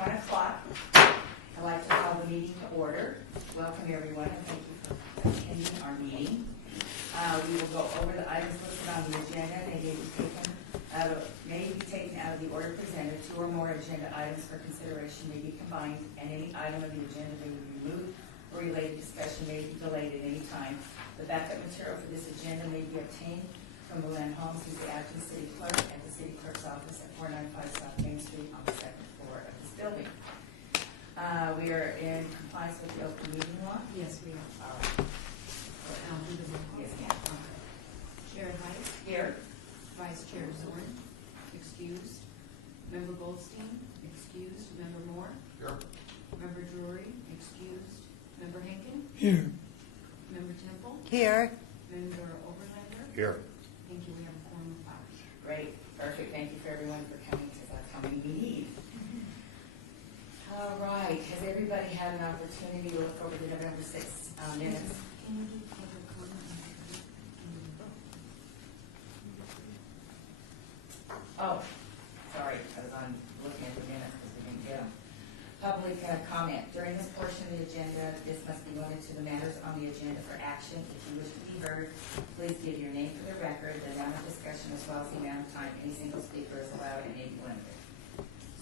1 o'clock. I'd like to call the meeting to order. Welcome everyone, and thank you for attending our meeting. We will go over the items listed on the agenda. They may be taken out of the order presented. 2 or more agenda items for consideration may be combined, and any item of the agenda may be removed or related discussion may be delayed at any time. The backup material for this agenda may be obtained from Luann Holmes, who's the acting city clerk at the city clerk's office at 495 South Main Street on the 2nd floor of this building. We are in compliance with the open meeting law. Yes, we are. All right. Yes, ma'am. Chair Hyde. Here. Vice Chair Zorn. Excused. Member Goldstein. Excused. Member Moore. Here. Member Drury. Excused. Member Henkin. Here. Member Temple. Here. Member Overlander. Here. Thank you. We have a quorum of 5. Great. Perfect. Thank you for everyone for coming, because that's how many we need. All right. Has everybody had an opportunity to look over the November 6th minutes? Can you do public comment? Oh, sorry, I was on looking at the minutes because we didn't get them. Public comment. During this portion of the agenda, this must be limited to the matters on the agenda for action. If you wish to be heard, please give your name for the record, the amount of discussion, as well as the amount of time any single speaker is allowed and may be limited.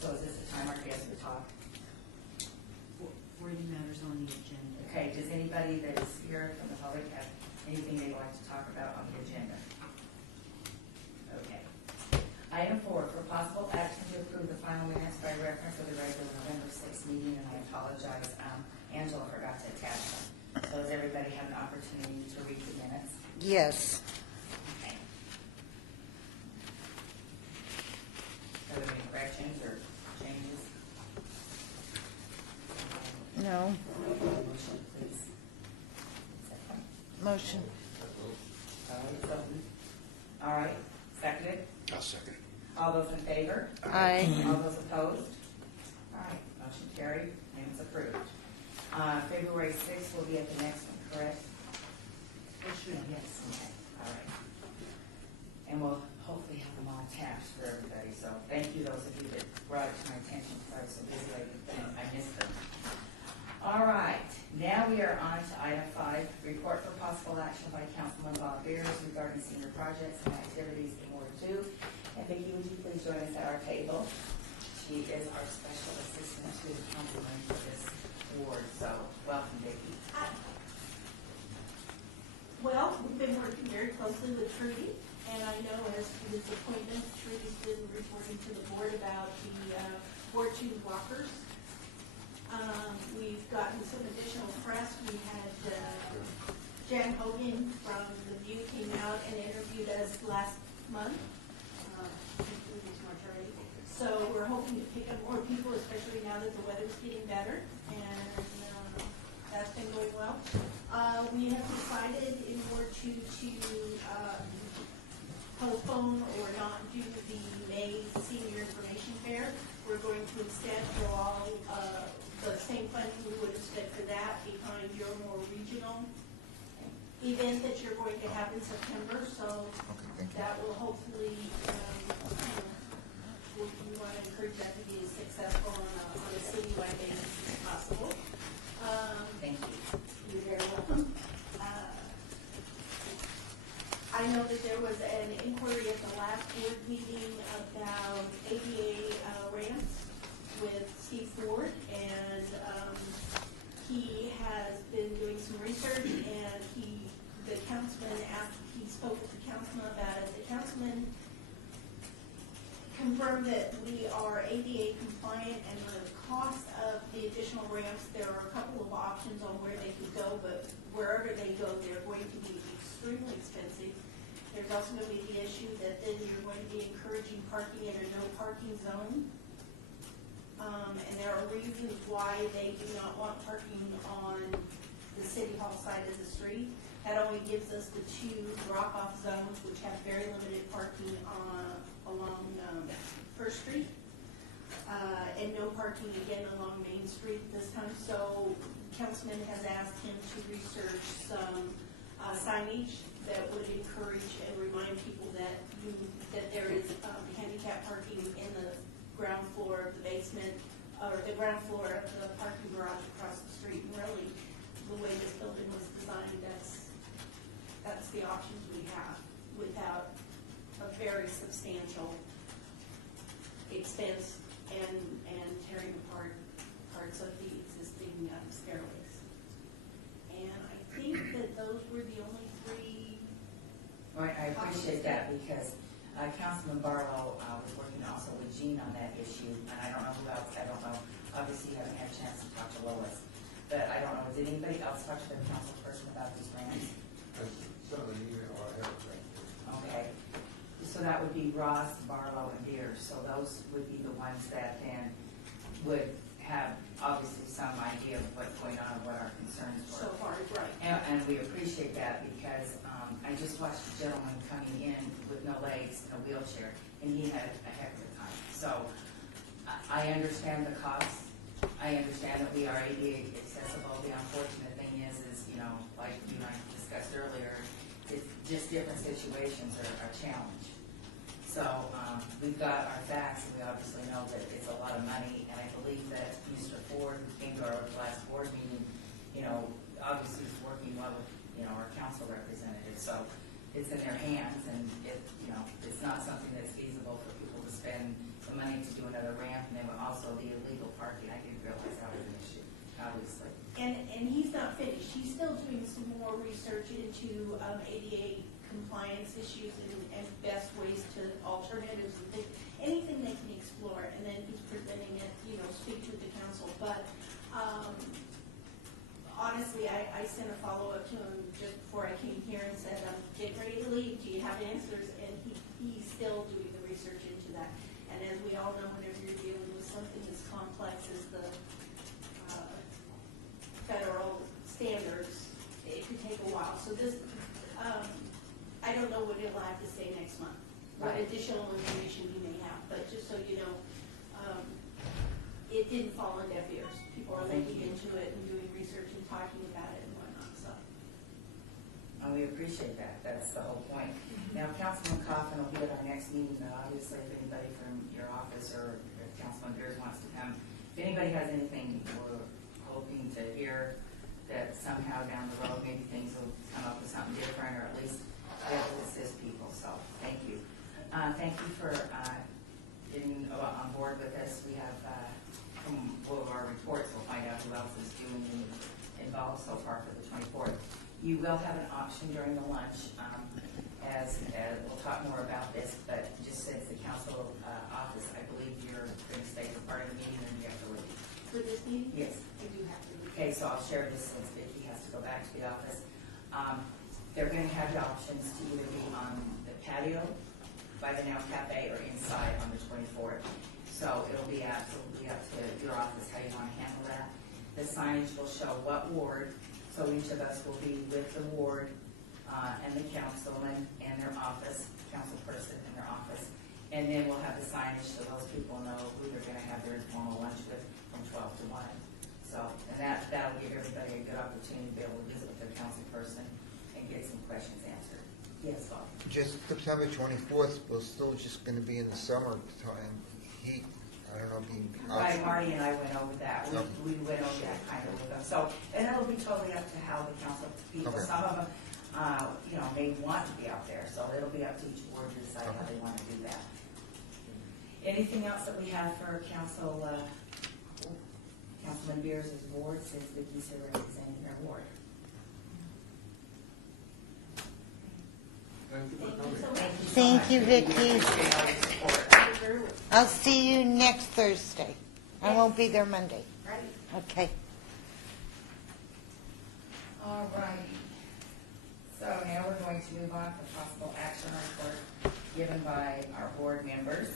So is this the time our guests will talk? For any matters on the agenda. Okay, does anybody that is here from the public have anything they'd like to talk about on the agenda? Okay. Item 4, for possible action to approve the final minutes by reference of the regular November 6th meeting, and I apologize, Angela forgot to attach them. So does everybody have an opportunity to read the minutes? Yes. Okay. Are there any corrections or changes? No. Motion, please. Second. Motion. All right, seconded. I'll second it. All those in favor? Aye. All those opposed? All right, motion carried, and it's approved. February 6th will be at the next one, correct? It should, yes. Okay, all right. And we'll hopefully have them all attached for everybody, so thank you, those of you that brought it to my attention, because I was so busy, I missed them. All right, now we are on to item 5, report for possible action by Councilman Bob Beers regarding senior projects and activities in Ward 2. And Vicki, would you please join us at our table? She is our special assistant to the councilman for this ward, so welcome, Vicki. Well, we've been working very closely with Trudy, and I know as to this appointment, Trudy's been reporting to the board about the Ward 2 walkers. We've gotten some additional press. We had Jan Hogan from The View came out and interviewed us last month. So we're hoping to pick up more people, especially now that the weather's getting better, and that's been going well. We have decided in Ward 2 to postpone or not do the May Senior Information Fair. We're going to instead throw all the same funding we would have spent for that behind your more regional event that you're going to have in September. So that will hopefully, we want to encourage that to be as successful on a citywide basis as possible. Thank you. You're very welcome. I know that there was an inquiry at the last board meeting about ADA ramps with Steve Ford, and he has been doing some research, and the councilman he spoke with the councilman about it. The councilman confirmed that we are ADA compliant, and for the cost of the additional ramps, there are a couple of options on where they could go, but wherever they go, they're going to be extremely expensive. There's also going to be the issue that then you're going to be encouraging parking in a no parking zone. And there are reasons why they do not want parking on the city hall side of the street. That only gives us the 2 drop-off zones, which have very limited parking along First Street, and no parking again along Main Street this time. So Councilman has asked him to research some signage that would encourage and remind people that there is handicap parking in the ground floor of the basement or the ground floor of the parking garage across the street. And really, the way this building was designed, that's the options we have without a very substantial expense and tearing apart parts of the existing stairways. And I think that those were the only three. Right, I appreciate that because Councilman Barlow was working also with Jean on that issue, and I don't know who else, I don't know. Obviously, you haven't had a chance to talk to Lois, but I don't know, did anybody else talk to their council person about these ramps? Some of the email I have right there. Okay, so that would be Ross, Barlow, and Beers, so those would be the ones that then would have obviously some idea of what's going on and what our concerns So were. far, right. And we appreciate that because I just watched a gentleman coming in with no legs in a wheelchair, and he had a heck of a time. So I understand the cost. I understand that we are ADA accessible. The unfortunate thing is, you know, like you and I discussed earlier, it's just different situations are a challenge. So we've got our facts, and we obviously know that it's a lot of money, and I believe that Mr. Ford, who came to our last board meeting, you know, obviously is working well with, you know, our council representatives. So it's in their hands, and you know, it's not something that's feasible for people to spend the money to do another ramp, and then also the illegal parking. I didn't realize that was an issue, obviously. And he's not finished. He's still doing some more research into ADA compliance issues and best ways to alternatives and things, anything they can explore. And then he's presenting it, you know, speak to the council. But honestly, I sent a follow-up to him just before I came here and said, I'm getting ready to leave. Do you have answers? And he's still doing the research into that. And as we all know, whenever you're dealing with something as complex as the federal standards, it could take a while. So this, I don't know what he'll have to say next month, what Right. additional information he may have, but just so you know, it didn't fall on deaf ears. People are Thank looking you. into it and doing research and talking about it and whatnot, so. And we appreciate that. That's the whole point. Now, Councilman Coffin will be at our next meeting, but obviously if anybody from your office or if Councilman Beers wants to come, if anybody has anything, we're hoping to hear that somehow down the road, maybe things will come up with something different, or at least be able to assist people. So, thank you. Thank you for getting on board with us. We have, from one of our reports, we'll find out who else is doing and involved so far for the 24th. You will have an option during the lunch, as we'll talk more about this, but just since the council office, I believe you're going to stay for part of the meeting and you have to leave. For this meeting? Yes. I do have to. Okay, so I'll share this since Vicki has to go back to the office. They're going to have the options to either be on the patio by the Now Cafe or inside on the 24th. So it'll be absolutely up to your office how you want to handle that. The signage will show what ward, so each of us will be with the ward and the councilman and their office, council person in their office. And then we'll have the signage so those people know who they're going to have their informal lunch with from 12 to 1. So, and that'll give everybody a good opportunity to be able to visit with their council person and get some questions answered. Yes, Bob? Just September 24th, we're still just going to be in the summertime heat. I don't know, being Right, outside. Marty and I went over that. We went over that kind of with them. So, and it'll be totally up to how the council people, Okay. some of them, you know, may want to be out there. So it'll be up to each board to decide how they want to do that. Anything else that we have for Councilman Beers' board, since Vicki's here representing their ward? Thank you for Thank you coming. so much. Thank you, much. Vicki. We appreciate all your support. Thank you very much. I'll see you next Thursday. I won't be there Monday. Right. Okay. All righty. So now we're going to move on to possible action report given by our board members.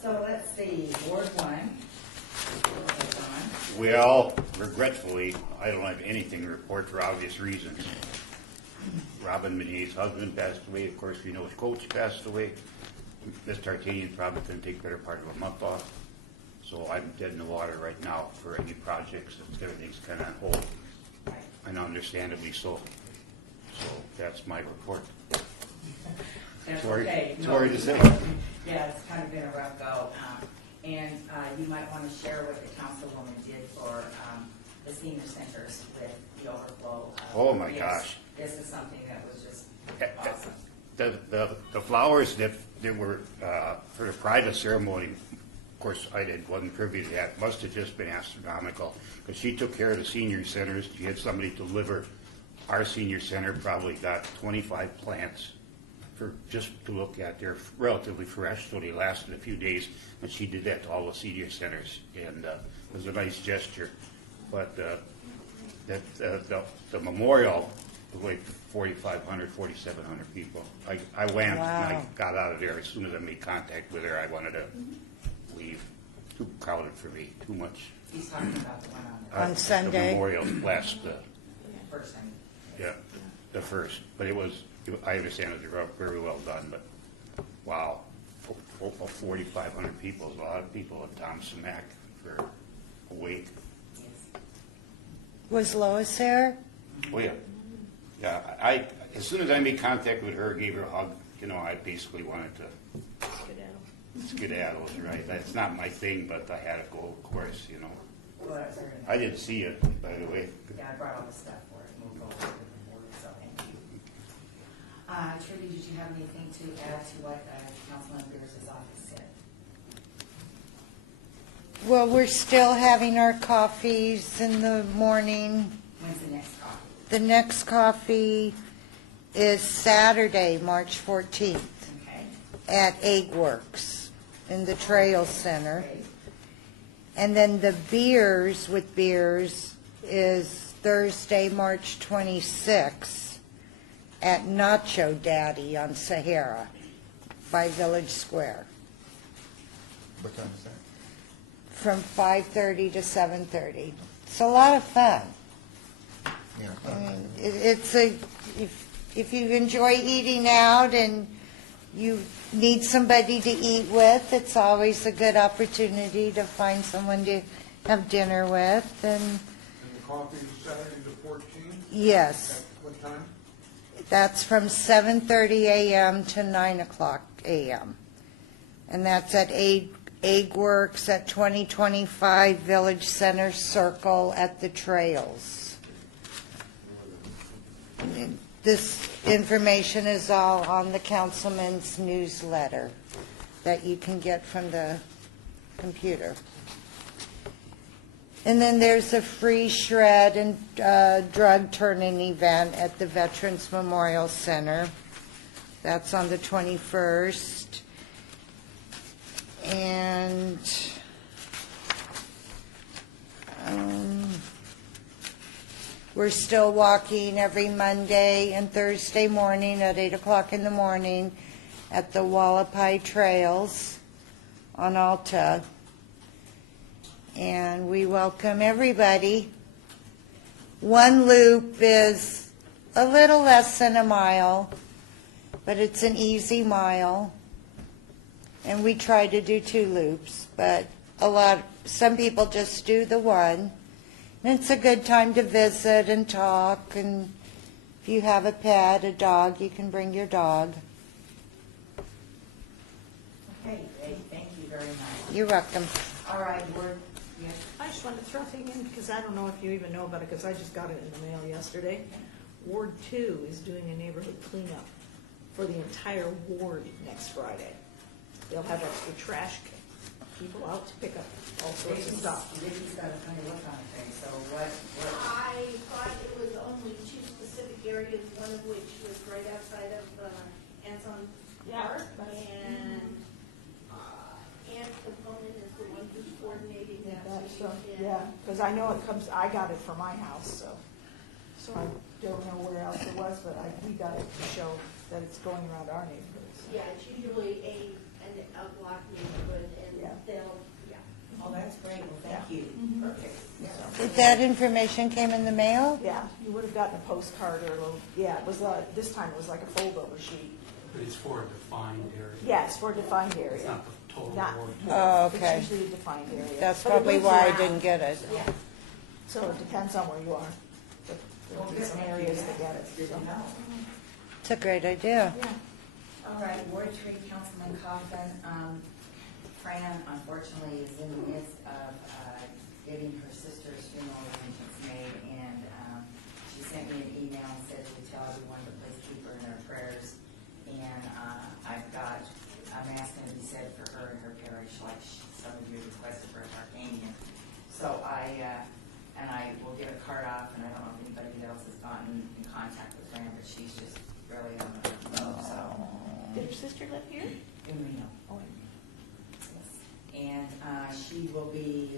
So let's see, Ward 1. Well, regretfully, I don't have anything to report for obvious reasons. Robin Minier's husband passed away. Of course, we know his coach passed away. Ms. Tartanian probably couldn't take better part of a month off. So I'm dead in the water right now for any projects. Everything's kind of on hold, Right. and understandably so. So that's my report. That's Sorry- okay. sorry to say. Yeah, it's kind of been a rough go. And you might want to share what the councilwoman did for the senior centers with the overflow. Oh, my gifts. gosh. This is something that was just awesome. The flowers that were for the private ceremony, of course, wasn't privy to that, must have just been astronomical, because she took care of the senior centers. She had somebody deliver. Our senior center probably got 25 plants just to look at. They're relatively fresh, so they lasted a few days, and she did that to all the senior centers, and it was a nice gesture. But the memorial was like 4,500, 4,700 people. I went, and I Wow. got out of there as soon as I made contact with her. I wanted to leave. Too crowded for me, too much. He's talking about the one on On The Sunday? memorial last, the first time. yeah, the first. But I understand it was very well done, but wow. 4,500 people is a lot of people at Thompson Mack for a week. Yes. Was Lois there? Oh, yeah. Yeah, as soon as I made contact with her, gave her a hug, I basically wanted to skedaddle, right? That's not my thing, but I had to go, of course, Well, that's very nice. I didn't see it, by the way. Yeah, I brought all the stuff for it, and we'll go over it, so thank you. Trudy, did you have anything to add to what Councilman Beers' office said? Well, we're still having our coffees in the morning. When's the next coffee? The next coffee is Saturday, March 14th, Okay. at Egg Works in the Trail Center. Okay. And then the beers is Thursday, March 26th at Nacho Daddy on Sahara by Village Square What time is that? from 5:30 to 7:30. It's a lot of fun. Yeah. I mean, if you enjoy eating out and you need somebody to eat with, it's always a good opportunity to find someone to have dinner with. And And the coffee is Saturday the 14th? yes, At what time? that's from 7:30 a.m. to 9 o'clock a.m. And that's at Egg Works at 2025 Village Center Circle at the Trails. This information is all on the councilman's newsletter that you can get from the computer. And then there's a free shred and drug turning event at the Veterans Memorial Center. That's on the 21st. And we're still walking every Monday and Thursday morning at 8 o'clock in the morning at the Wallapai Trails on Alta. And we welcome everybody. One loop is a little less than a mile, but it's an easy mile. And we try to do 2 loops, but some people just do the one. And it's a good time to visit and talk, and if you have a pet, a dog, you can bring your dog. Okay, great, thank you very much. You're welcome. All right, yes, I just wanted to throw a thing in, because I don't know if you even know about it, because I just got it in the mail yesterday. Ward 2 is doing a neighborhood cleanup for the entire ward next Friday. They'll have extra trash people out to pick up all sorts of stuff. Vicky's got a funny look on her face, so what, I thought it was only 2 specific areas, one of which was right outside of Anson Yeah, Park. that's- And Ann Component is the one who's coordinating that. That's, so you can- yeah, because I know I got it for my house, so I don't know where else it was, but we got it to show that it's going around our neighborhoods. Yeah, it's usually a block neighborhood Yeah. and they'll, yeah. oh, that's great, well, thank you, perfect. Did that information came in the mail? Yeah, you would have gotten a postcard or a little, yeah, it was, this time it was like a fold-over sheet. But it's for a defined area. Yeah, it's for a defined area. It's not the total Not- ward. Oh, okay. It's usually a defined area. That's But it probably moves why I around. didn't get it. Yeah. So it depends on where you are. But there'll be some areas that get it. Good so. to know. It's a great idea. Yeah. All right, Ward 3, Councilman Coffin, Fran unfortunately is in the midst of getting her sister's funeral arrangements made, and she sent me an email and said to tell everyone to please keep her in their prayers. And I've got a mass going to be said for her in her parish, like some of you requested for Arcanian. So I will get a card off, and I don't know if anybody else has gotten in contact with Fran, but she's just really on the low, so. Did her sister live here? In Reno. Oh, Yes. And she will be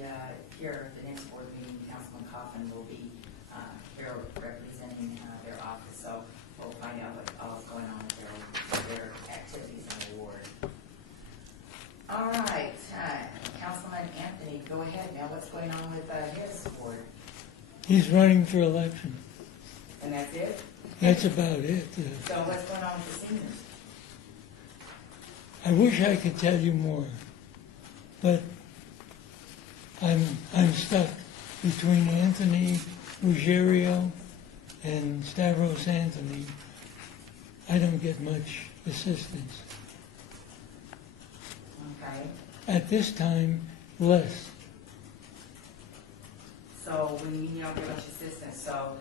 here at the next board meeting. Councilman Coffin will be here representing their office. So we'll find out what all is going on with their activities in the ward. All right, Councilman Anthony, go ahead now. What's going on with his ward? He's running for election. And that's it? That's about it. So what's going on with the seniors? I wish I could tell you more, but I'm stuck between Anthony Ruggiero and Stavros Anthony. I don't get much assistance. Okay. At this time, less. So when you don't get much assistance, so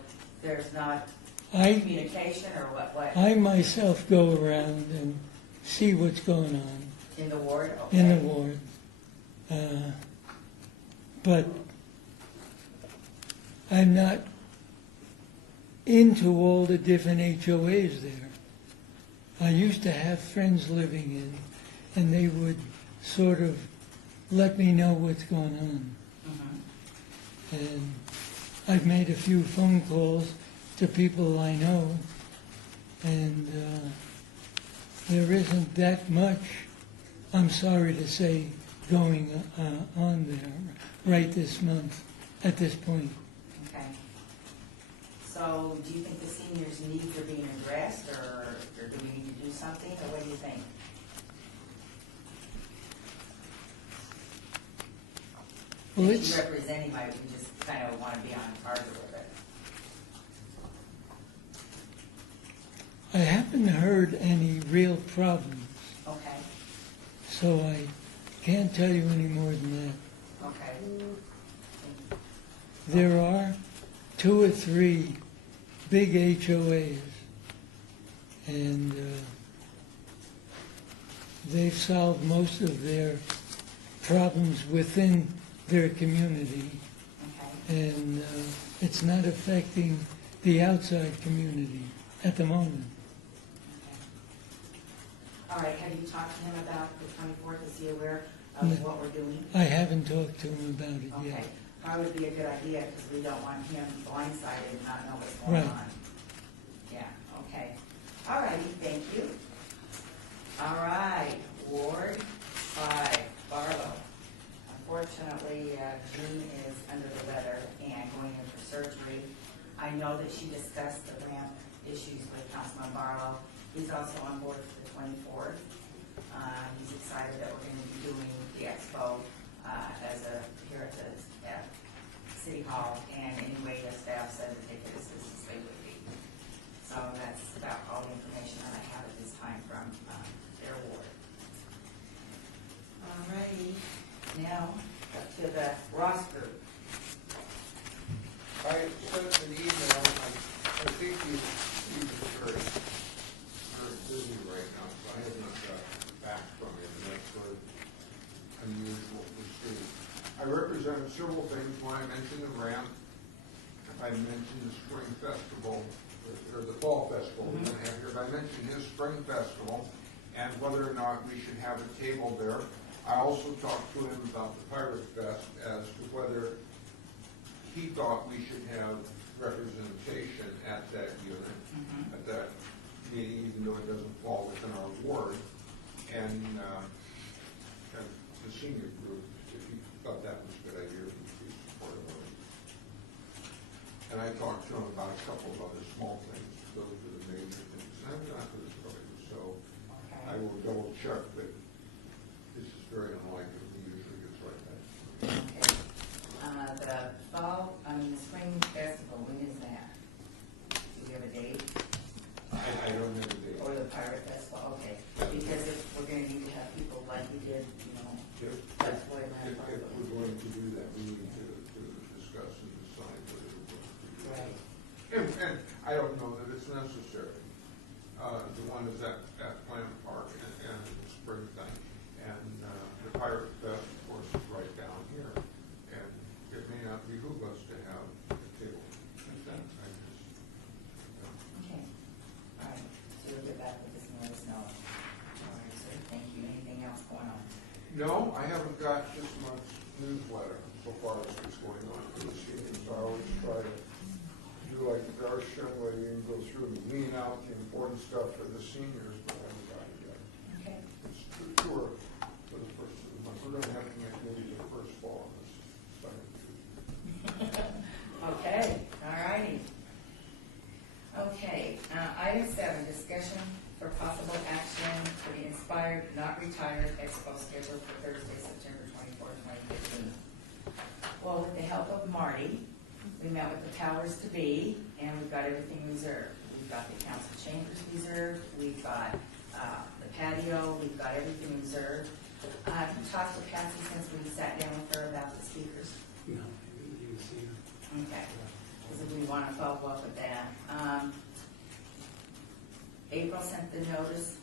there's not I communication or what? I myself go around and see what's going on In the ward? Okay. in the ward. But I'm not into all the different HOAs there. I used to have friends living in, and they would sort of let me know what's going on. Mhm. And I've made a few phone calls to people I know, and there isn't that much, I'm sorry to say, going on there right this month, at this point. Okay. So do you think the seniors' needs are being addressed, or do we need to do something, or what do you think? Well, If it's, you represent anybody, we just kind of want to be on target with it. I haven't heard any real problems, Okay, so I can't tell you any more than that. okay. There are 2 or 3 big HOAs, and they've solved most of their problems within their community, Okay. and it's not affecting the outside community at the moment. All right, have you talked to him about the 24th? Is he aware of No. what we're doing? I haven't talked to him about it Okay, yet. probably would be a good idea, because we don't want him blindsided and not know what's going Right. on. Yeah, okay. All righty, thank you. All right, Ward 5, Barlow. Unfortunately, Jean is under the weather and going in for surgery. I know that she discussed the ramp issues with Councilman Barlow. He's also on board for the 24th. He's excited that we're going to be doing the expo here at City Hall, and anyway, the staff said to take it as business they would be. So that's about all the information that I have at this time from their ward. All righty, now up to the Ross Group. I sent an email, I think he's very busy right now, so I have not got back from him, and that's very unusual to see. I represented several things when I mentioned the ramp, I mentioned the spring festival, or the fall festival we're gonna have here, but I mentioned his spring festival, and whether or not we should have a table there. I also talked to him about the Pirate Fest as to whether he thought we should have representation at that unit, at that meeting, even though it doesn't fall within our ward, and the senior group, if he thought that was a good idea, he'd be supportive of it. And I talked to him about a couple of other small things, those are the major things, and I'm not for this early, so I will double check, but this is very unlikely, he usually gets right back. Okay. The spring festival, when is that? Do we have a date? I don't have a date. Or the Pirate Festival, okay. Because if we're gonna need to have people like we did, Yep. fire best, of course, is right down here, and it may not behoove us to have a table. Like that. Okay, all right, so you'll get back with us and let us know. All right, sir, thank you. Anything else going on? No, I haven't got this month's newsletter so far as what's going on for the seniors. I always try to do like our young lady and go through and wean out the important stuff for the seniors, but I haven't got it yet. Okay. It's too early for the first of the month. We're gonna have to make maybe the first fall on this second Tuesday. Okay, all righty. Okay, item 7, discussion for possible action for the Inspired Not Retired Expo scheduled for Thursday, September 24, 2015. Well, with the help of Marty, we met with the powers to be, and we've got everything reserved. We've got the council chambers reserved, we've got the patio, we've got everything reserved. Have you talked to Patsy since we sat down with her about the speakers? No, I didn't even see her. Okay, because we want to follow up with that. April sent the notice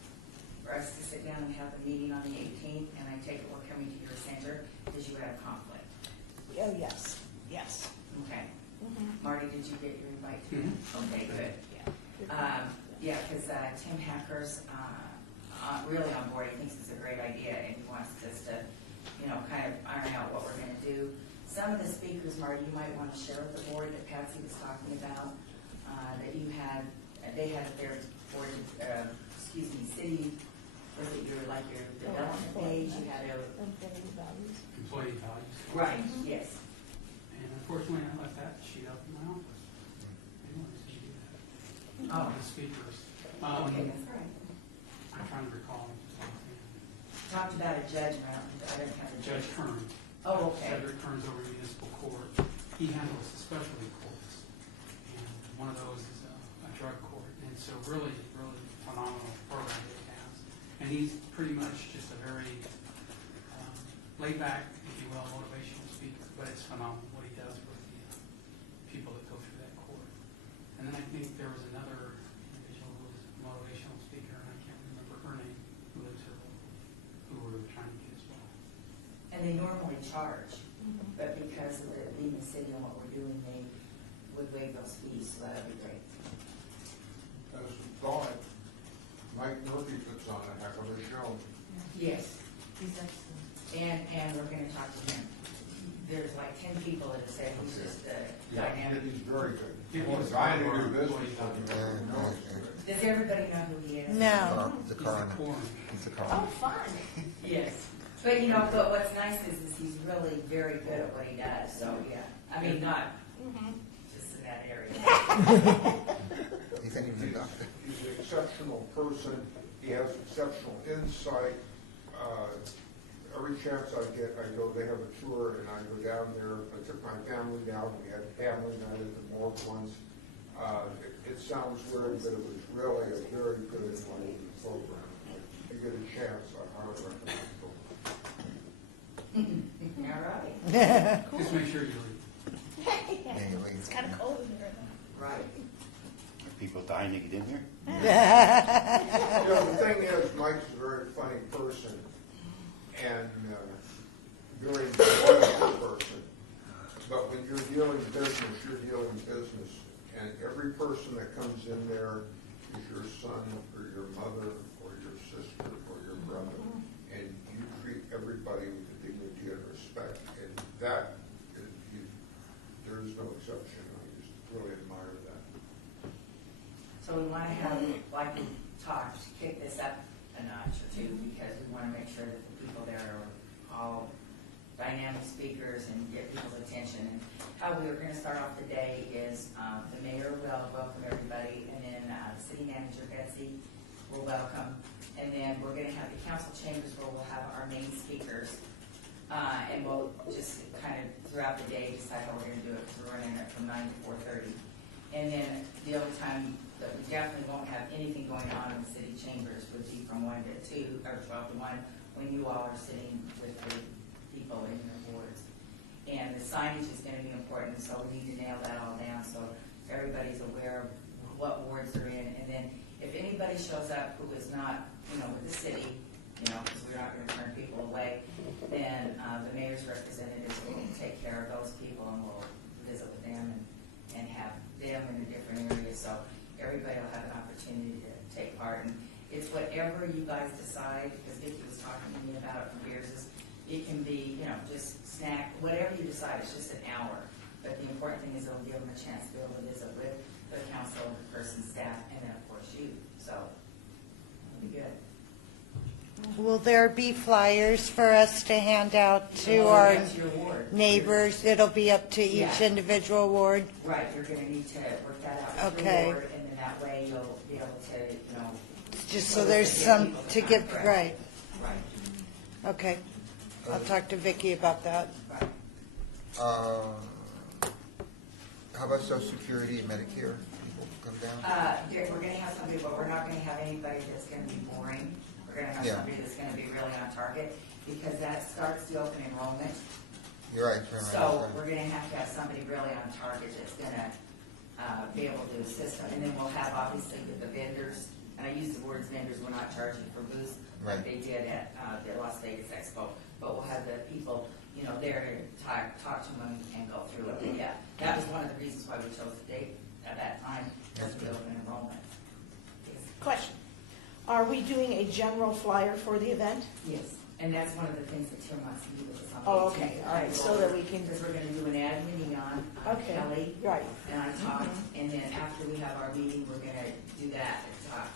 for us to sit down and have a meeting on the 18th, and I take it we're coming to your center because you had a conflict. Oh, yes, yes. Okay. Mhm. Marty, did you get your invite? Mhm. Okay, good. Yeah. Yeah, because Tim Hacker's really on board. He thinks it's a great idea, and he wants us to, kind of iron out what we're going to do. Some of the speakers, Marty, you might want to share with the board that Patsy was talking about, that you had, they had their board, city, was it your development page? You had a, Employee values. Employee values. right, yes. And unfortunately, I left that sheet up in my office. They wanted to do that. Oh. The speakers. Okay, that's right. I'm trying to recall. Talked about a judge, I didn't have a Judge judge. Kern. Oh, okay. Cedric Kern's over municipal court. He handles the specialty courts. And one of those is a drug court. And so really, really phenomenal program that he has. And he's pretty much just a very laid back, if you will, motivational speaker. But it's phenomenal what he does with the people that go through that court. And then I think there was another individual who was a motivational speaker, and I can't remember her name, who lives here locally, who we were trying to get as well. And they normally charge, but because of it being the city and what we're doing, they would waive those fees, so that'd be great. As we thought, Mike Murphy puts on a heck of a show. Yes, He's excellent. and we're gonna talk to him. There's like 10 people that have said he's just dynamic. He's very good. Yeah, Well, he's the guy in one of your our business, employees. Yeah, Does everybody know who he is? No. The He's coroner. a coroner. He's a Oh, coroner. fun. Yes. But but what's nice is he's really very good at what he does, so yeah. I mean, not just in that area. He's even a doctor. He's an exceptional person. He has exceptional insight. Every chance I get, I go, they have a tour, and I go down there. I took my family down. We had family night at the morgue once. It sounds weird, but it was really a very good enlightening program. If you get a chance, I highly recommend it. All right. Just make sure you leave. Anyway, It's kind of cold in there. Right. Are people dying to get in here? The thing is, Mike's a very funny person and very enjoyable person. But when you're dealing business, you're dealing business. And every person that comes in there is your son or your mother or your sister or your brother. And you treat everybody with the dignity and respect. And that, there is no exception. I just really admire that. So we want to have, like we talked, kick this up a notch or two because we want to make sure that the people there are all dynamic speakers and get people's attention. And how we are going to start off the day is the mayor will welcome everybody, and then the city manager, Betsy, will welcome. And then we're going to have the council chambers where we'll have our main speakers. And we'll just kind of throughout the day decide how we're going to do it because we're running it from 9 to 4:30. And then the only time that we definitely won't have anything going on in the city chambers would be from 1 to 2 or 12 to 1 when you all are sitting with the people in your boards. And the signage is going to be important, so we need to nail that all down so everybody's aware of what wards they're in. And then if anybody shows up who is not, with the city, because we're not going to turn people away, then take care of those people and we'll visit with them and have them in a different area, so everybody will have an opportunity to take part. And it's whatever you guys decide, because Vicki was talking to me about it for years, is it can be, just snack, whatever you decide, it's just an hour. But the important thing is it'll give them a chance to be able to visit with the council, the person, staff, and then of course you, so it'll be good. Will there be flyers for us to hand out to Well, our that's your ward. neighbors? It'll be up to each Yeah. individual ward? Right, you're gonna need to work that out with your Okay. ward, and then that way you'll be able to, Just so there's some to get give, people to right, come. Right, okay. I'll talk to Vicki about that. right. How about Social Security and Medicare? People come down? We're gonna have somebody, but we're not gonna have anybody that's gonna be boring. We're gonna have Yeah. somebody that's gonna be really on target, because that starts the open enrollment. You're right, turn So around. we're gonna have somebody really on target that's gonna, be able to assist them. And then we'll have, obviously, with the vendors, and I use the words vendors, we're not charging for booths like Right. they did at, the Las Vegas Expo, but we'll have the people, there to talk to them and go through it. But yeah, that was one of the reasons why we chose the date at that time, because of the open enrollment. Yes. Question. Are we doing a general flyer for the event? Yes, and that's one of the things that Tim wants to do with us on the Oh, 18th. okay, all right, so that we can- Because we're gonna do an ad in neon, Okay, Kelly, right. and I talked, and then after we have our meeting, we're gonna do that and talk.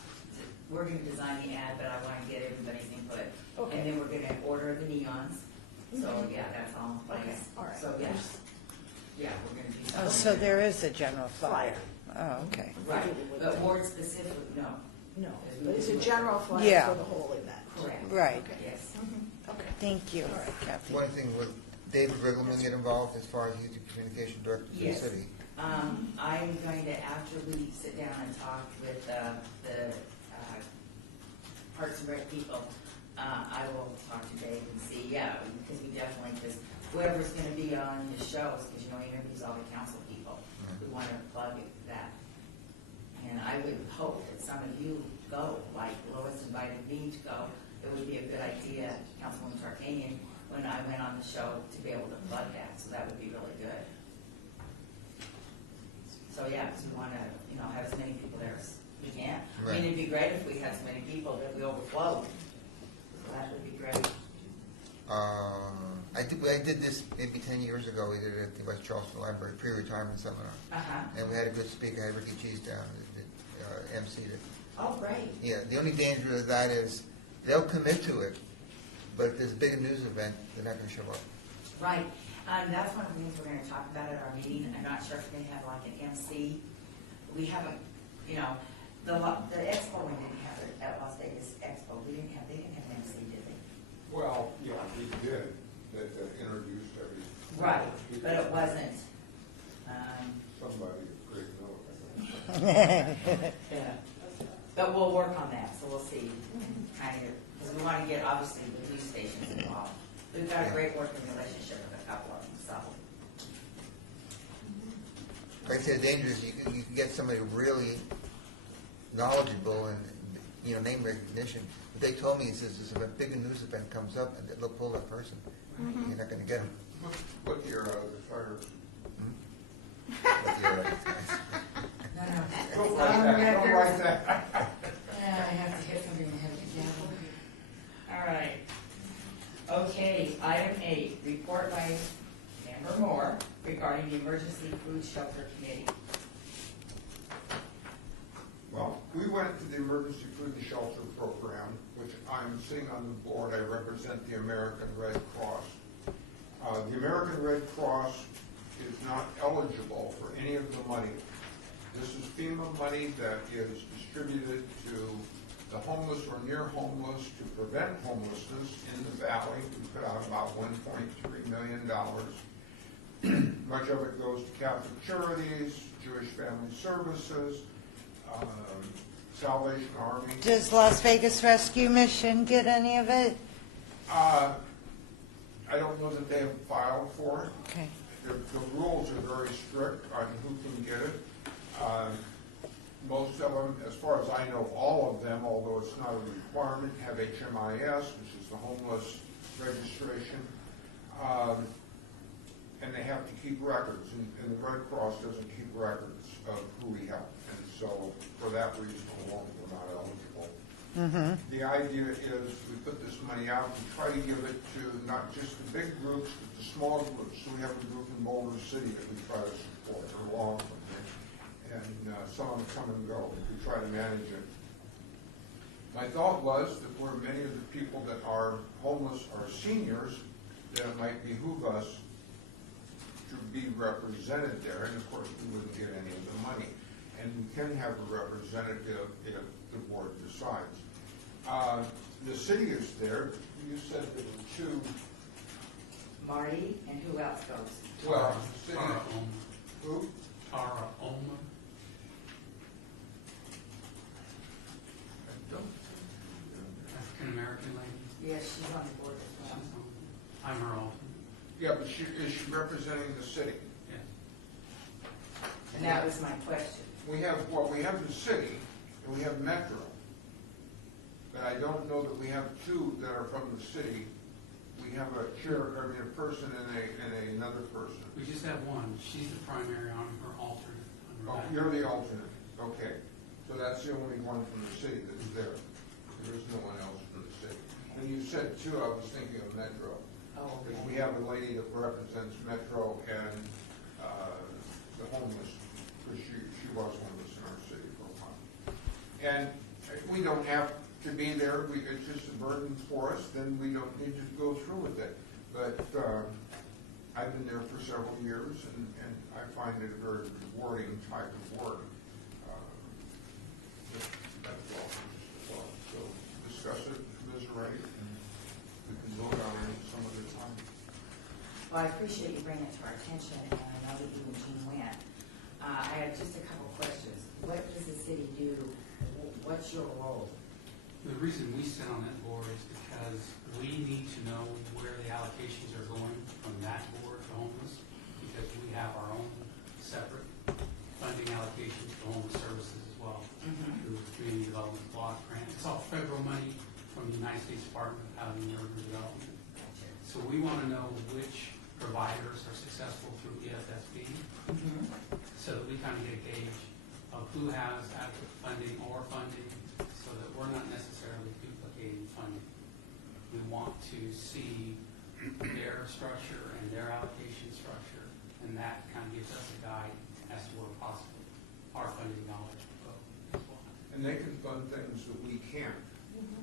We're gonna design the ad, but I wanna get everybody's input. Okay. And then we're gonna order the neons, so Mhm. yeah, that's all in place. Okay, all right. So, yes, yeah, we're gonna do Oh, something. so there is a general flyer? Oh, okay. Right, but ward specific, no, No, but it's a general flyer Yeah. for the whole event. correct. Right. Yes. Okay. Thank you, All right. Kathy. One thing, will David Riggleman get involved as far as he's the communication director for the Yes. city? I'm going to, after we sit down and talk with the Parks and Rec people, I will talk to Dave and see, because we definitely, because whoever's going to be on the shows, because he interviews all the council people, we want to plug that. And I would hope that some of you go, like Lois invited me to go. It would be a good idea, Councilwoman Tarkanian, when I went on the show, to be able to plug that, so that would be really good. So, yeah, because we want to, have as many people there as we can. I mean, it'd be great if we had so many people that we overflowed. So that would be great. I did this maybe 10 years ago. We did it at the West Charleston Library pre-retirement seminar. Uh-huh. And we had a good speaker, I had Ricky Cheese down, that emceed it. Oh, great. Yeah, the only danger of that is they'll commit to it, but if there's a big news event, they're not going to show up. Right. That's one of the things we're going to talk about at our meeting. I'm not sure if we're going to have like an MC. We haven't, the expo, we didn't have it at Las Vegas Expo. They didn't have an MC, did they? Well, yeah, we did, that introduced every. Right, but it wasn't, Somebody, great note. yeah. But we'll work on that, so we'll see, kind of, because we want to get, obviously, the news stations involved. We've got a great working relationship with a couple of them, so. Like I said, the danger is you can get somebody really knowledgeable and, name recognition. But they told me, he says, if a big news event comes up, and they'll pull that person. You're not going to get them. What year the fire? But you're right. No, no. Don't It's write on that, don't record. write that. Yeah, I have to hit somebody in the head with the gavel. All right. Okay, item 8, report by Amber Moore regarding the Emergency Food Shelter Committee. Well, we went to the Emergency Food and Shelter Program, which I'm sitting on the board. I represent the American Red Cross. The American Red Cross is not eligible for any of the money. This is FEMA money that is distributed to the homeless or near homeless to prevent homelessness in the valley. We put out about $1.3 million. Much of it goes to Catholic Charities, Jewish Family Services, Salvation Army. Does Las Vegas Rescue Mission get any of it? I don't know that they have filed for it. Okay. The rules are very strict on who can get it. Most of them, as far as I know, all of them, although it's not a requirement, have HMIS, which is the homeless registration. And and they have to keep records, and the Red Cross doesn't keep records of who we help. And so, for that reason alone, we're not eligible. The idea is we put this money out, we try to give it to not just the big groups, but the small groups. So we have a group in Boulder City that we try to support, or Longwood, and some of them come and go. We try to manage it. My thought was that where many of the people that are homeless are seniors, that it might behoove us to be represented there, and of course, we wouldn't get any of the money. And we can have a representative if the board decides. The city is there. You said there were two. Marty, and who else goes? Well, the city. Tara Omer. Who? Tara Omer. I don't. African American lady. Yes, she's on the board as well. I'm her alternate. Yeah, but is she representing the city? Yes. And that was my question. We have the city, and we have Metro. But I don't know that we have two that are from the city. We have a person and another person. We just have one. She's the primary on her alternate. Oh, you're the alternate. Okay. So that's the only one from the city that's there. There is no one else from the city. When you said two, I was thinking of Metro. Oh, Because okay. we have a lady that represents Metro and the homeless, because she was homeless in our city for a while. And we don't have to be there, it's just a burden for us, then we don't need to go through with it. But I've been there for several years, and I find it a very rewarding type of work. That's all, just a thought. So discuss it, if it's right, and we can vote on it some other time. Well, I appreciate you bringing it to our attention, and I know that you and Jean went. I have just a couple of questions. What does the city do? What's your role? The reason we sit on that board is because we need to know where the allocations are going from that board to homeless, because we have our own separate funding allocations for homeless services as well, through the Community Development Block Grant. It's all federal money from the United States Department of Housing and Urban Development. So we want to know which providers are successful through EFSB, so that we kind of get a gauge of who has adequate funding or funding, so that we're not necessarily duplicating funding. We want to see their structure and their allocation structure, and that kind of gives us a guide as to where possible our funding dollars will go as well. And they can fund things that we can't,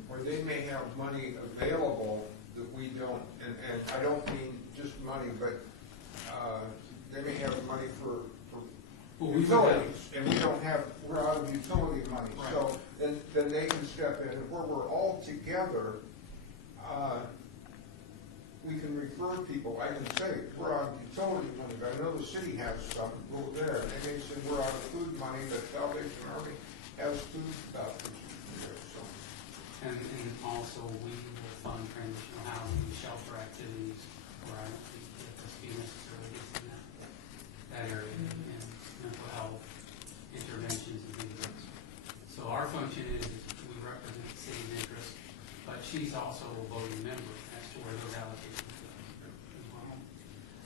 or they may have money available that we don't, and I don't mean just money, but they may have money for utilities, and we don't have, we're out of utility money. Right. So then they can step in, and where we're all together, we can refer people. I can say, we're out of utility money, but I know the city has some, go there. And they may say, we're out of food money, but Salvation Army has food stuff. So, And also, we will fund transitional housing, shelter activities, where I don't think EFSB necessarily gets in that area, and mental health interventions and things like that. So our function is we represent the city's interest, but she's also a voting member as to where those allocations go as well.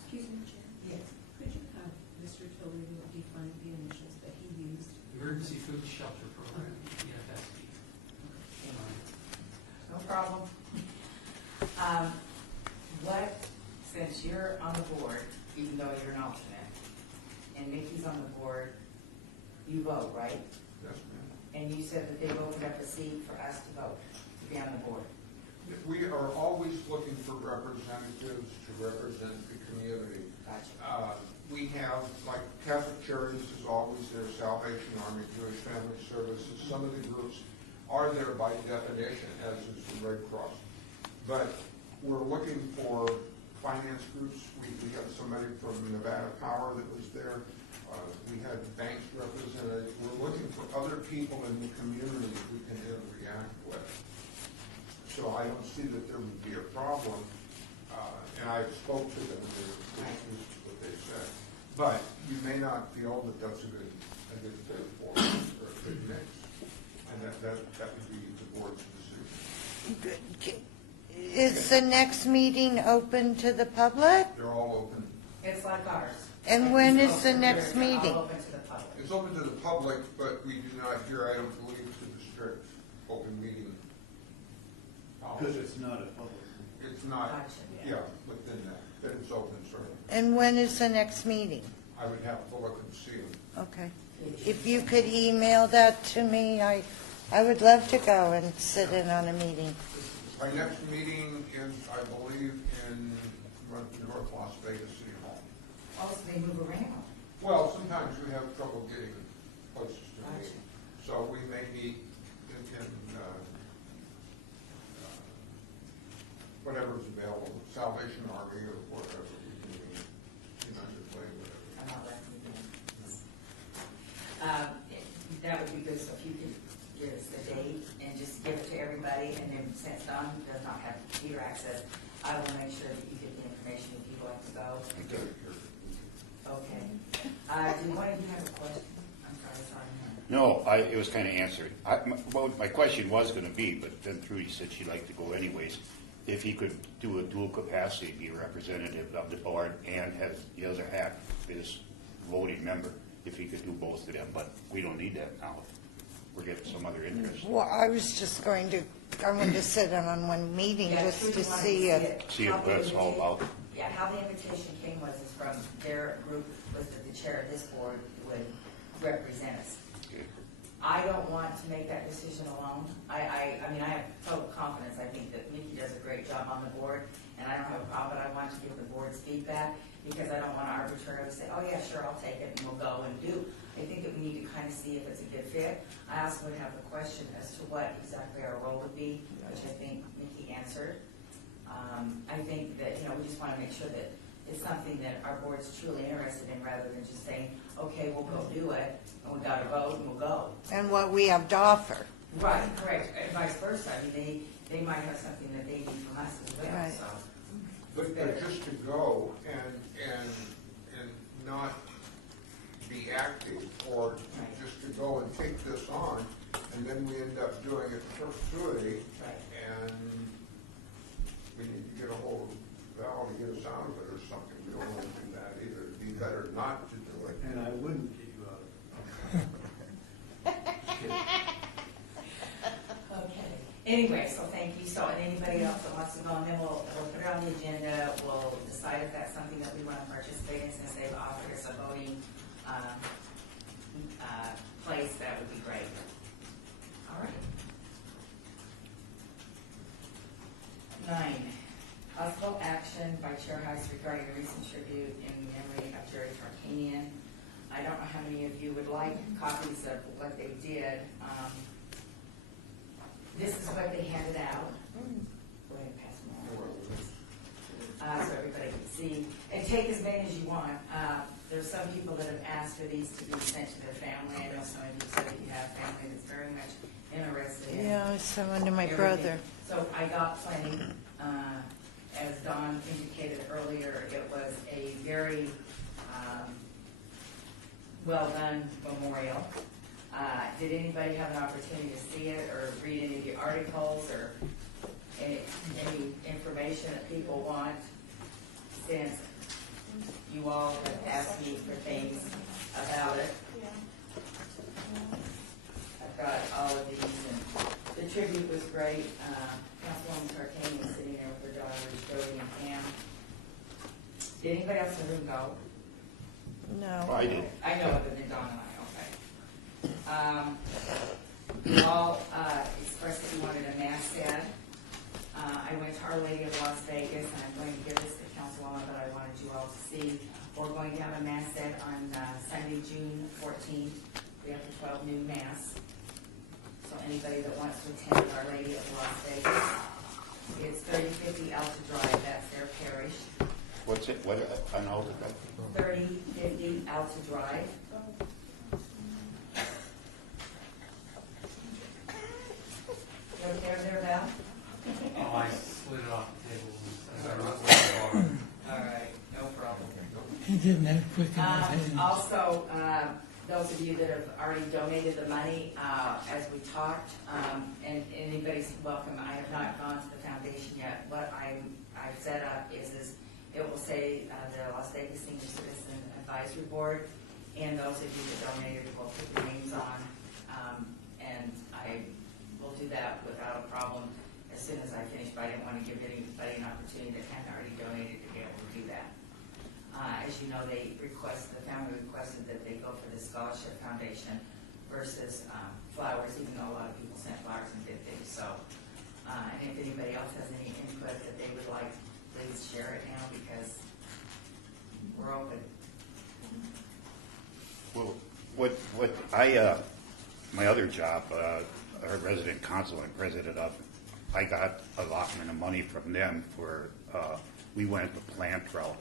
Excuse me, Chair. Yes. Could you have Mr. Tillery define the initials that he used? Emergency Food Shelter Program, EFSB. No problem. Since you're on the board, even though you're an alternate, and Mickey's on the board, you vote, right? yes, ma'am. And you said that they've opened up a seat for us to vote, to be on the board. We are always looking for representatives to represent the community. Gotcha. We have, like Catholic Charities is always there, Salvation Army, Jewish Family Services, some of the groups are there by definition, as is the Red Cross. But we're looking for finance groups. We have somebody from Nevada Power that was there. We had banks represented. We're looking for other people in the community we can interact with. So I don't see that there would be a problem. And I spoke to them, this is what they said. But you may not feel that that's a good fit for us, or a good mix. And that would be the board's decision. Is the next meeting open to the public? They're all open. It's like ours. And when It's is the open next to- meeting? all open to the public. It's open to the public, but we do not adhere, I don't believe, to the strict open meeting Because policy. it's not a public. It's not, Gotcha. yeah, within that, but it's open, certainly. And when is the next meeting? I would have to look and see them. Okay. If you could email that to me, I would love to go and sit in on a meeting. My next meeting is, I believe, in North Las Vegas City Hall. Also, they move around. Well, sometimes we have trouble getting places to meet, Gotcha. so we may meet in whatever's available, Salvation Army or whatever, we can meet, United Way, whatever. I'm not letting you know. That would be good, so if you could give us the date and just give it to everybody, and then since Don does not have computer access, I will make sure that you get the information if you'd like to go. I got it here. Okay. Do one of you have a question? I'm sorry. No, it was kind of answered. My question was going to be, but then Trudy said she'd like to go anyways. If he could do a dual capacity, be a representative of the board and has the other half is voting member, if he could do both of them, but we don't need that now. We're getting some other interest. Well, I was just I wanted to sit in on one meeting Yeah, just Trudy to wanted see it. it. See How what the that's all invita- about. Yeah, how the invitation came was is from their group, was that the chair of this board would represent us. Okay. I don't want to make that decision alone. I mean, I have total confidence. I think that Nikki does a great job on the board, and I don't have a problem, but I want to give the board's feedback, because I don't want to arbitrarily say, oh, yeah, sure, I'll take it, and we'll go and do. I think that we need to kind of see if it's a good fit. I also would have a question as to what exactly our role would be, which I think Nikki answered. I think that, we just want to make sure that it's something that our board's truly interested in, rather than just saying, okay, we'll go do it, and we've got to vote, and we'll go. And what we have to offer. Right, correct, and vice versa. I mean, they might have something that they need from us as well, Right. so. But just to go and not be active, or just to go and take this on, and then we end up doing it perpetuity, Right. and we need to get a hold of Val to get us out of it or something. We don't want to do that either. It'd be better not to do it. And I wouldn't get you out of it. Okay. Anyway, so thank you. So, and anybody else that wants to go, and then we'll put it on the agenda. We'll decide if that's something that we want to participate in, since they've offered us a voting place. That would be great. All right. 9, possible action by Chair Heiss regarding a recent tribute in memory of Jerry Tarkanian. I don't know how many of you would like copies of what they did. This is what they handed out. Go ahead and pass them on. So everybody can see. And take as many as you want. There's some people that have asked for these to be sent to their family. I know some of you said that you have family that's very much interested in Yeah, someone to my everything. brother. So I got plenty. As Don indicated earlier, it was a very well-done memorial. Did anybody have an opportunity to see it or read any of the articles or any information that people want? Since you all have asked me for things about it, I've got all of these, and the tribute was great. Councilwoman Tarkanian was sitting there with her daughters, Jody and Pam. Did anybody else in the room go? No. I did. I know other than Don and I, okay. You all expressed that you wanted a mass said. I went to Our Lady of Las Vegas, and I'm going to give this to Councilwoman, but I wanted you all to see. We're going to have a mass said on Sunday, June 14th. We have the 12 noon mass. So anybody that wants to attend Our Lady of Las Vegas, it's 3050 Alta Drive, that's their parish. What's it? What, on hold it up? 3050 Alta Drive. You okay over there, Val? Oh, I slid it off the table. All right, no problem. He didn't have quick enough hands. Also, those of you that have already donated the money, as we talked, and anybody's welcome. I have not gone to the foundation yet. What I've set up is it will say the Las Vegas Senior Citizen Advisory Board, and those of you that donated, we'll put the names on, and I will do that without a problem as soon as I finish, but I didn't want to give anybody an opportunity that hadn't already donated to be able to do that. As you know, the family requested that they go for the Scholarship Foundation versus flowers, even though a lot of people sent flowers and did things. So, and if anybody else has any input that they would like, please share it now because we're open. Well, what my other job, a resident council I'm president of, I got allotment of money from them for, we went the plant route.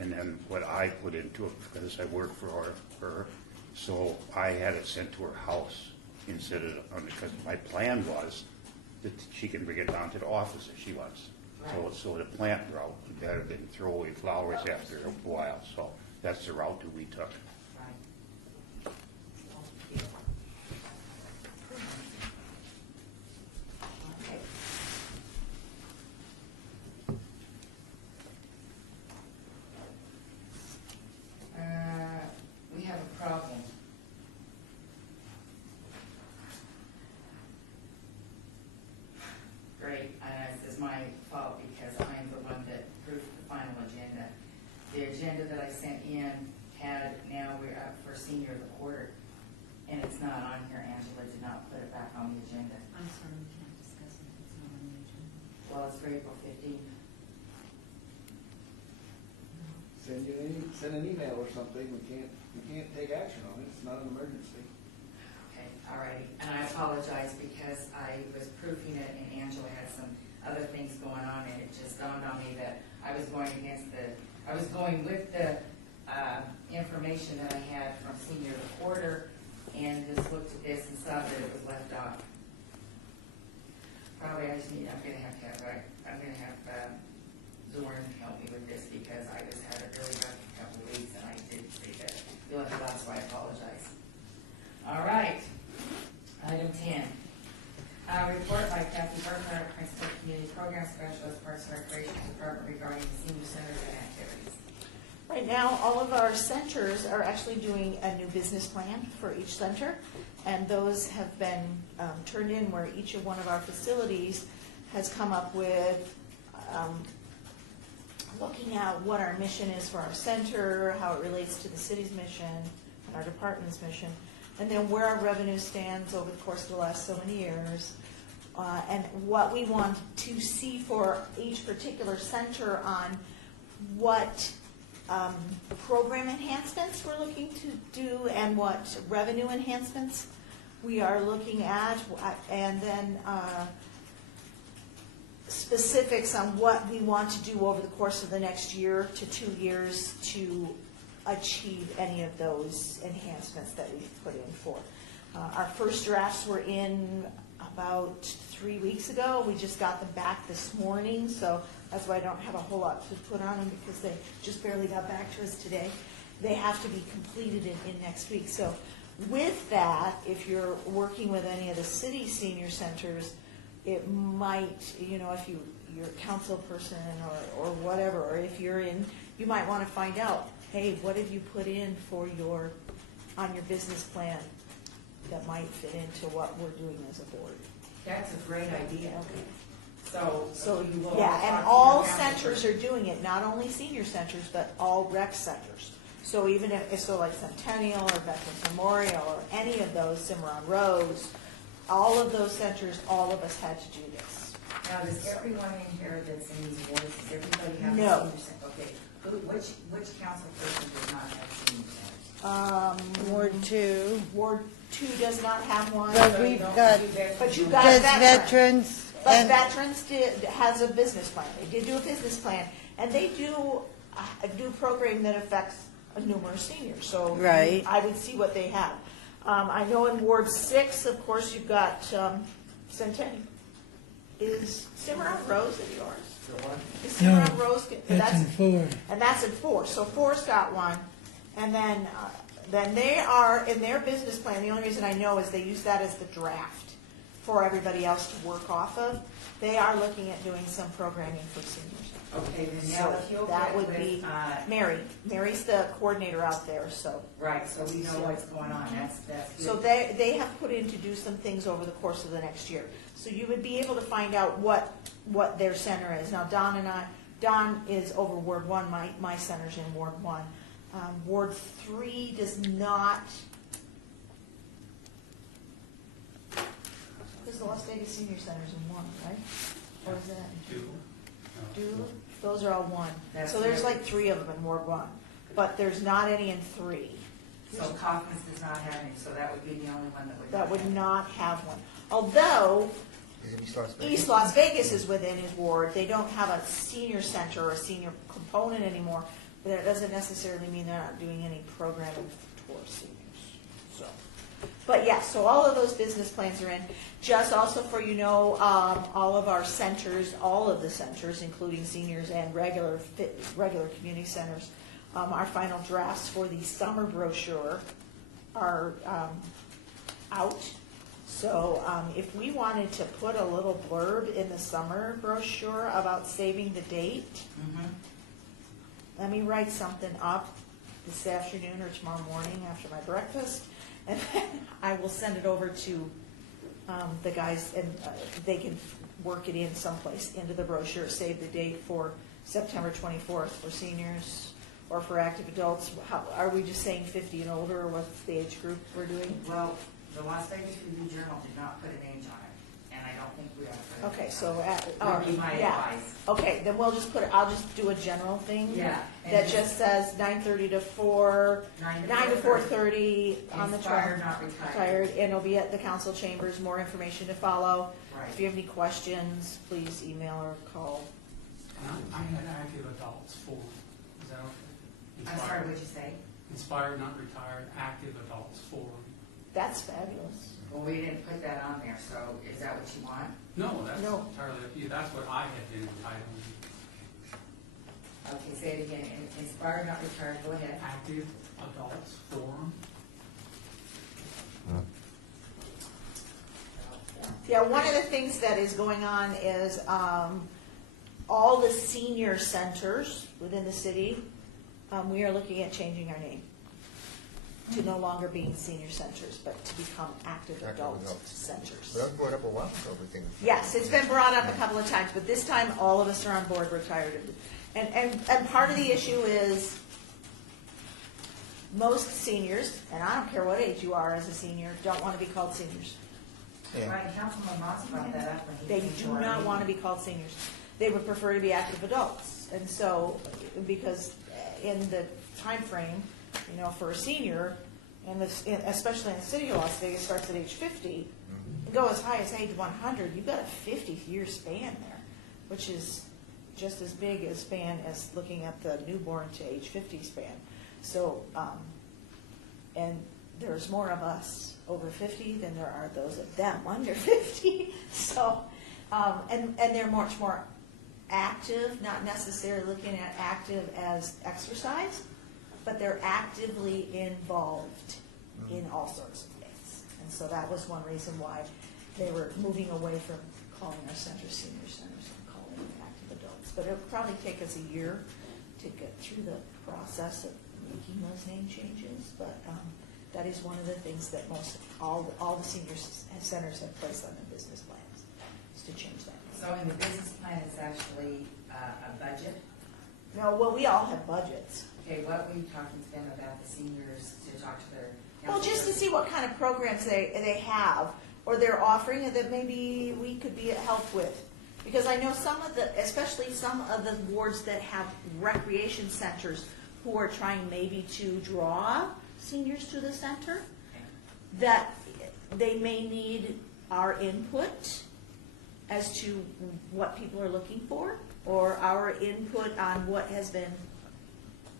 And then what I put into it, because I work for her, so I had it sent to her house instead of, because my plan was that she can bring it down to the office if she wants. So the plant route is better than throw away flowers after a while. So that's the route that we took. Right. Okay. We have a problem. Great, this is my fault because I'm the one that approved the final agenda. The agenda that I sent in had, now we're up for senior of the quarter, and it's not on here. Angela did not put it back on the agenda. I'm sorry, we can't discuss it, it's not on the agenda. Well, it's for April 15th. Send an email or something, we can't take action on it, it's not an emergency. Okay, all righty. And I apologize because I was proofing it and Angela had some other things going on and it just dawned on me that I was going with the information that I had from senior quarter and just looked at this and saw that it was left off. Probably I'm gonna have Zorn help me with this because I just had a really rough couple of weeks and I didn't see that. That's why I apologize. All right. Item 10. Report by Kathy Burkhardt, Principal Community Program Specialist, Parks and Recreation Department regarding the senior centers and activities. Right now, all of our centers are actually doing a new business plan for each center, and those have been turned in where each of one of our facilities has come up with looking at what our mission is for our center, how it relates to the city's mission and our department's mission, and then where our revenue stands over the course of the last so many years, and what we want to see for each particular center on what program enhancements we're looking to do and what revenue enhancements we are looking at, and then specifics on what we want to do over the course of the next year to 2 years to achieve any of those enhancements that we've put in for. Our first drafts were in about 3 weeks ago. We just got them back this morning, so that's why I don't have a whole lot to put on them because they just barely got back to us today. They have to be completed in next week. So with that, if you're working with any of the city senior centers, it might, if you're a council person or whatever, or if you're in, you might want to find out, hey, what have you put in on your business plan that might fit into what we're doing as a board? That's a great idea. Okay. So you will. Yeah, and all centers are doing it, not only senior centers, but all rec centers. So even like Centennial or Veterans Memorial or any of those, Cimarron Rose, all of those centers, all of us had to do this. Now, does everyone in here that's in these wards, does everybody have No. a senior center? Okay, which council person does not have senior centers? Ward 2. Ward 2 does not have one. But we've got, But you've got does veterans. veterans, But and veterans has a business plan. They did do a business plan, and they do program that affects numerous seniors. So Right. I would see what they have. I know in Ward 6, of course, you've got Centennial. Is Cimarron Rose at yours? Is Cimarron No, Rose? that's in 4. And that's in 4. So 4's got one. And then they are, in their business plan, the only reason I know is they use that as the draft for everybody else to work off of. They are looking at doing some programming for seniors. Okay, then So yeah, if you'll that get would with, be Mary's the coordinator out there, so. right, so we know what's going on, that's good. So they have put in to do some things over the course of the next year. So you would be able to find out what their center is. Now Don is over Ward 1, my center's in Ward 1. Ward 3 does not, because the Las Vegas Senior Center's in 1, right? Or is that in 2? Do, those are all 1. That's So there's good. like 3 of them in Ward 1, but there's not any in 3. So Kaufman's does not have any, so that would be the only one that would. That not would have. not have one. Although Is it East Las Vegas? East Las Vegas is within his ward, they don't have a senior center or a senior component anymore, but that doesn't necessarily mean they're not doing any programming towards seniors, so. But yeah, so all of those business plans are in. Just also for all of our centers, all of the centers, including seniors and regular community centers, our final drafts for the summer brochure are out. So if we wanted to put a little blurb in the summer brochure about saving the date, Mhm. let me write something up this afternoon or tomorrow morning after my breakfast, and then I will send it over to the guys, and they can work it in someplace into the brochure, save the date for September 24th for seniors or for active adults. Are we just saying 50 and older, or what's the age group we're doing? Well, the Las Vegas Review-Journal did not put an age on it, and I don't think we ought to put an Okay, age so, on it. Would be my yeah. advice. Okay, then we'll just I'll just do a general thing. Yeah, and That just- just says 9:30 to 4, 9 to 4:30 on the Inspired, trail. not retired. Retired, and it'll be at the council chambers, more information to follow. Right. If you have any questions, please email or call. And I had active adults forum, is that okay? I'm sorry, Inspired- what'd you say? Inspired, not retired, active adults forum. That's fabulous. Well, we didn't put that on there, so is that what you want? No, that's No. entirely up to you, that's what I had been entitled, Okay, say it again, inspired, not retired, go ahead. active adults forum. Yeah, one of the things that is going on is all the senior centers within the city, we are looking at changing our name to no longer being senior centers, but to become active Active adult adults. centers. Well, that was brought up a while ago, everything. Yes, it's been brought up a couple of times, but this time all of us are on board, we're tired of it. And part of the issue is most seniors, and I don't care what age you are as a senior, don't want to be called seniors. Yeah. Right, Councilman Moss brought that up when he They came do to our not meeting. want to be called seniors. They would prefer to be active adults. And so, because in the time frame, for a senior, and especially in the city of Las Vegas, starts at age 50, and go as high as age 100, you've got a 50-year span there, which is just as big a span as looking at the newborn to age 50 span. So, and there's more of us over 50 than there are those of them under 50. So, and they're much more active, not necessarily looking at active as exercise, but they're actively involved in all sorts of things. And so that was one reason why they were moving away from calling our centers senior centers and calling them active adults. But it'll probably take us a year to get through the process of making those name changes. But that is one of the things that all the senior centers have placed on their business plans, is to change that. So in the business plan, it's actually a budget. No, well, we all have budgets. Okay, what were you talking to them about the seniors, to talk to their? Well, just to see what kind of programs they have, or they're offering, and that maybe we could be a help with. Because I know especially some of the wards that have recreation centers who are trying maybe to draw seniors to the center, that they may need our input as to what people are looking for, or our input on what has been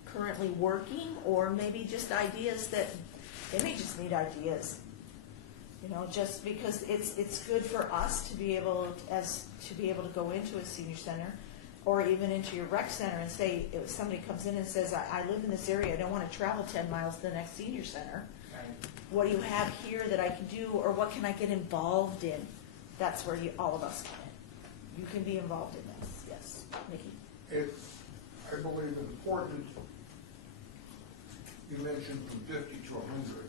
currently working, or maybe just ideas that, they may just need ideas. Just because it's good for us to be able to go into a senior center, or even into your rec center and say, if somebody comes in and says, I live in this area, I don't want to travel 10 miles to the next senior center. Right. What do you have here that I can do, or what can I get involved in? That's where all of us come in. You can be involved in this, yes, Nikki. It's, I believe, important, you mentioned from 50 to 100.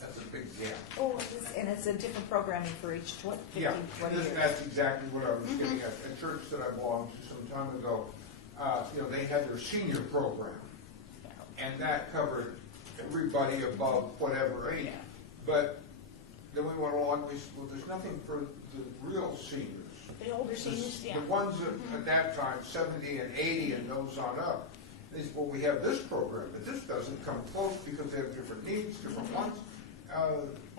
That's a big gap. Oh, and it's a different programming for each 15, Yeah, 20 years. that's exactly what I was getting at. A church that I belonged to some time ago, they had their senior program, and that covered everybody above whatever age. But then we went along, we said, well, there's nothing for the real seniors. The older seniors, yeah. The ones that, at that time, 70 and 80 and those on up. They said, well, we have this program, but this doesn't come close because they have different needs, different wants.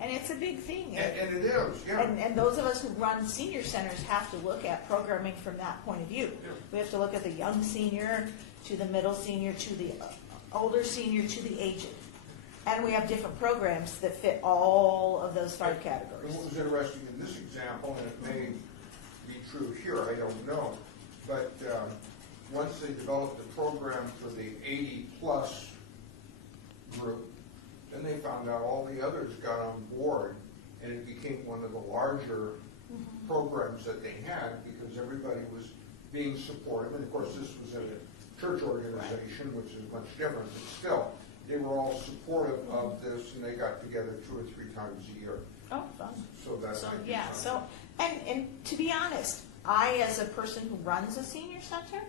And it's a big thing. And it is, yeah. And those of us who run senior centers have to look at programming from that point of view. Yeah. We have to look at the young senior, to the middle senior, to the older senior, to the aged. And we have different programs that fit all of those 5 And categories. what was interesting in this example, and it may be true here, I don't know, but once they developed the program for the 80-plus group, then they found out all the others got on board, and it became one of the larger programs that they had because everybody was being supportive. And of course, this was at a church organization, which is much different, but still, they were all supportive of this, and they got together 2 or 3 times a year. Oh, fun. So that's So, yeah, so, and to be honest, I, as a person who runs a senior center,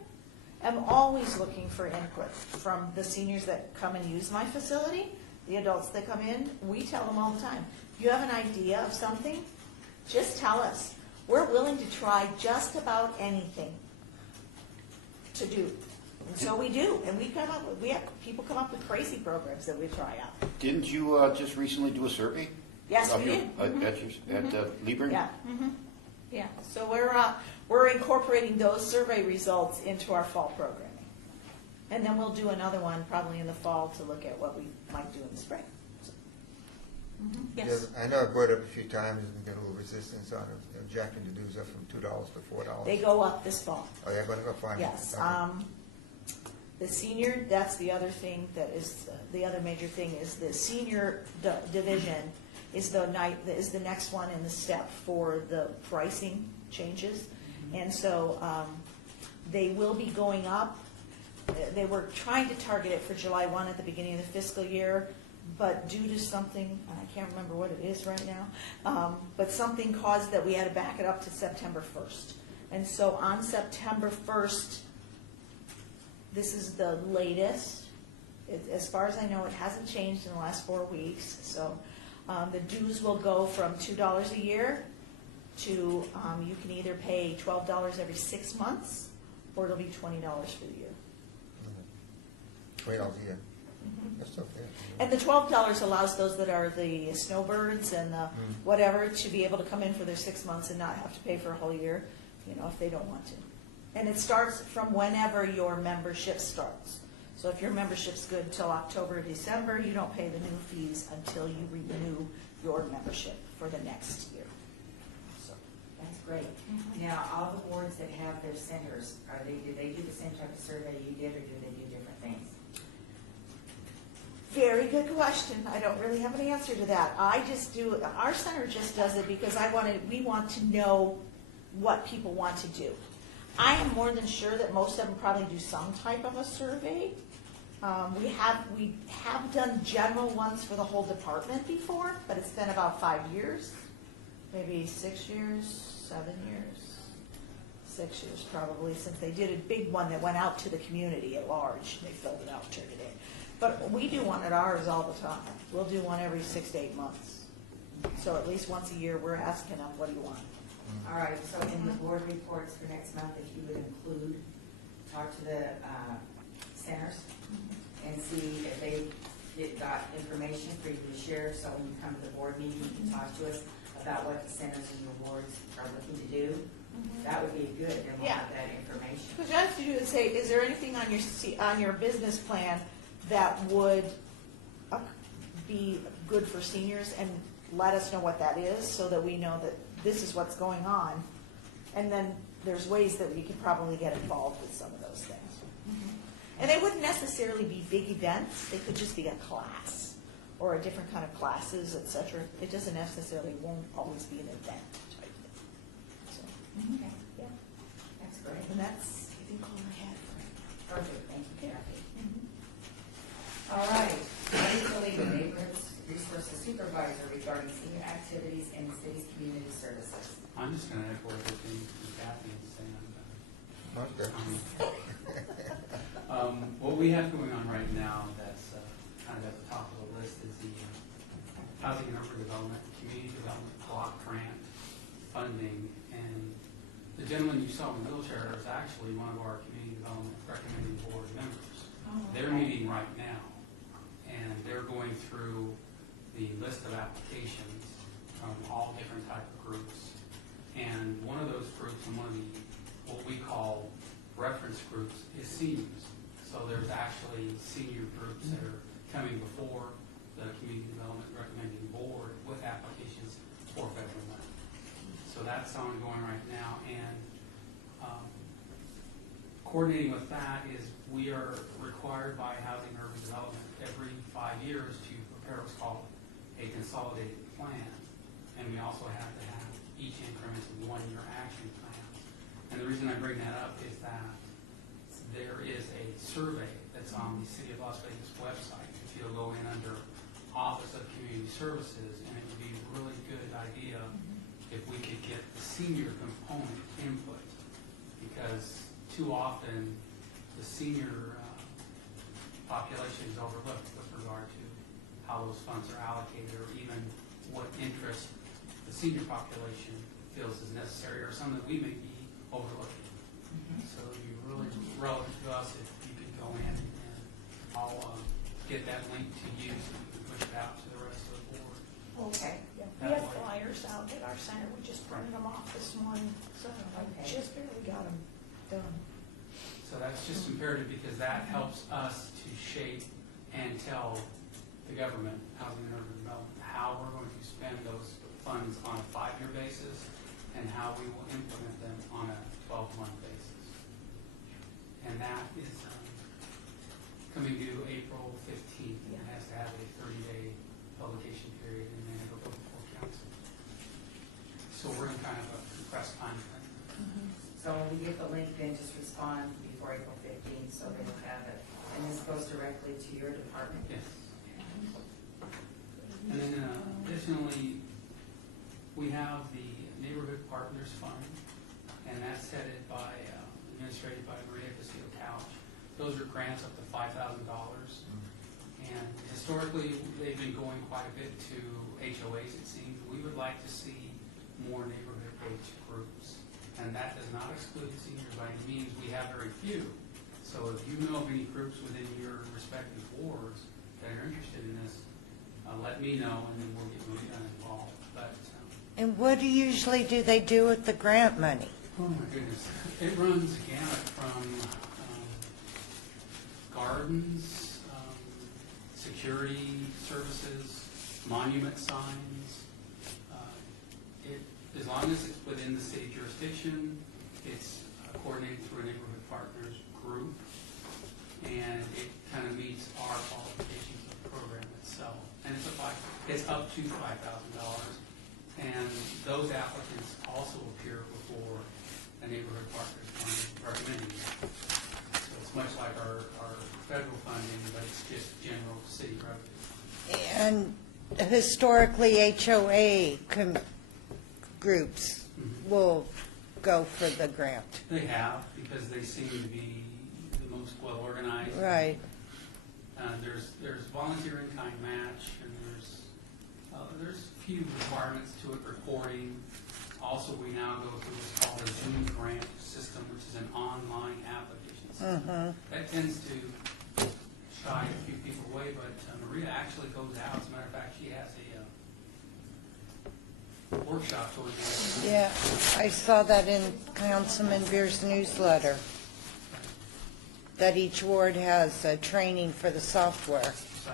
am always looking for input from the seniors that come and use my facility, the adults that come in. We tell them all the time, if you have an idea of something, just tell us. We're willing to try just about anything to do. And so we do, and we have people come up with crazy programs that we try out. Didn't you just recently do a survey? Yes, of we your- did. At Liebern? Yeah, yeah. So we're incorporating those survey results into our fall programming. And then we'll do another one probably in the fall to look at what we might do in the spring. So, Yes. Yeah, I know I brought it up a few times and got a little resistance on it, jacking the dues up from $2 to $4. They go up this fall. Oh, yeah, going to go fine. Yes. Okay. The senior, that's the other thing that is, the other major thing is the senior division is the next one in the step for the pricing changes. And so they will be going up. They were trying to target it for July 1 at the beginning of the fiscal year, but due to something, I can't remember what it is right now, but something caused that we had to back it up to September 1st. And so on September 1st, this is the latest. As far as I know, it hasn't changed in the last 4 weeks. So the dues will go from $2 a year to, you can either pay $12 every 6 months, or it'll be $20 for the year. $20 a year. That's okay. And the $12 allows those that are the snowbirds and the whatever to be able to come in for their 6 months and not have to pay for a whole year, if they don't want to. And it starts from whenever your membership starts. So if your membership's good until October or December, you don't pay the new fees until you renew your membership for the next year. So, That's great. Now, all the boards that have their centers, do they do the same type of survey you did, or do they do different things? very good question. I don't really have an answer to that. Our center just does it because we want to know what people want to do. I am more than sure that most of them probably do some type of a survey. We have done general ones for the whole department before, but it's been about 5 years, maybe 6 years, 7 years, 6 years probably, since they did a big one that went out to the community at large. They filled it out and turned it in. But we do one at ours all the time. We'll do one every 6 to 8 months. So at least once a year, we're asking them, what do you want? All right, so in the board reports for next month, if you would include, talk to the centers and see if they got information for you to share, so when you come to the board meeting, you can talk to us about what the centers and your wards are looking to do. That would be good, and we'll have that information. What you have to do is say, is there anything on your business plan that would be good for seniors, and let us know what that is so that we know that this is what's going on. And then there's ways that we could probably get involved with some of those things. And they wouldn't necessarily be big events. They could just be a class or a different kind of classes, etc. It doesn't necessarily, won't always be an event type thing. So, Okay, yeah. that's great. And that's think all I had. Perfect, thank you, Kathy. All right, Lisa Lee, Neighborhood Resources Supervisor regarding senior activities in the city's community services. I'm just gonna echo everything Kathy is saying. Okay. What we have going on right now that's kind of at the top of the list is the Housing and Urban Development, Community Development Block Grant funding. And the gentleman you saw in the wheelchair is actually one of our Community Development Recommending Board members. They're meeting right now, and they're going through the list of applications from all different type of groups. And one of those groups, and one of the, what we call reference groups, is seniors. So there's actually senior groups that are coming before the Community Development Recommending Board with applications for federal money. So that's ongoing right now, and coordinating with that is we are required by Housing and Urban Development every 5 years to prepare what's called a consolidated plan, and we also have to have each increment of 1-year action plans. And the reason I bring that up is that there is a survey that's on the City of Las Vegas website. If you'll go in under Office of Community Services, and it would be a really good idea if we could get the senior component input, because too often the senior population is overlooked with regard to how those funds are allocated, or even what interest the senior population feels is necessary, or some that we may be overlooking. So it'd be really relevant to us if you could go in, and I'll get that link to you so you can push it out to the rest of the board. Okay. We have flyers out at our center, we just printed them off this morning, so I just barely got them done. So that's just imperative, because that helps us to shape and tell the government, Housing and Urban Development, how we're going to spend those funds on a 5-year basis, and how we will implement them on a 12-month basis. And that is coming due April 15th, and it has to have a 30-day publication period, and then it'll go before council. So we're in kind of a compressed time frame. So when we get the link, then just respond before April 15th, so they will have it. And this goes directly to your department? Yes. And then additionally, we have the Neighborhood Partners Fund, and that's headed by, administrated by Maria Castillo Couch. Those are grants up to $5,000. And historically, they've been going quite a bit to HOAs, it seems. We would like to see more neighborhood-based groups. And that does not exclude seniors by any means. We have very few. So if you know of any groups within your respective wards that are interested in this, let me know, and then we'll get Maria involved. But And what usually do they do with the grant money? oh my goodness, it runs a gamut from gardens, security services, monument signs. As long as it's within the city jurisdiction, it's coordinated through a neighborhood partners group, and it kind of meets our qualifications of the program itself. And it's up to $5,000, and those applicants also appear before a neighborhood partners fund recommending it. So it's much like our federal funding, but it's just general city revenue. And historically, HOA groups will go for the grant. They have, because they seem to be the most well organized. Right. There's volunteer in kind match, and there's a few requirements to it, reporting. Also, we now go through what's called a Zoom grant system, which is an online application system. That tends to shy a few people away, but Maria actually goes out. As a matter of fact, she has a workshop going on. Yeah, I saw that in Councilman Beer's newsletter, that each ward has a training for the software. So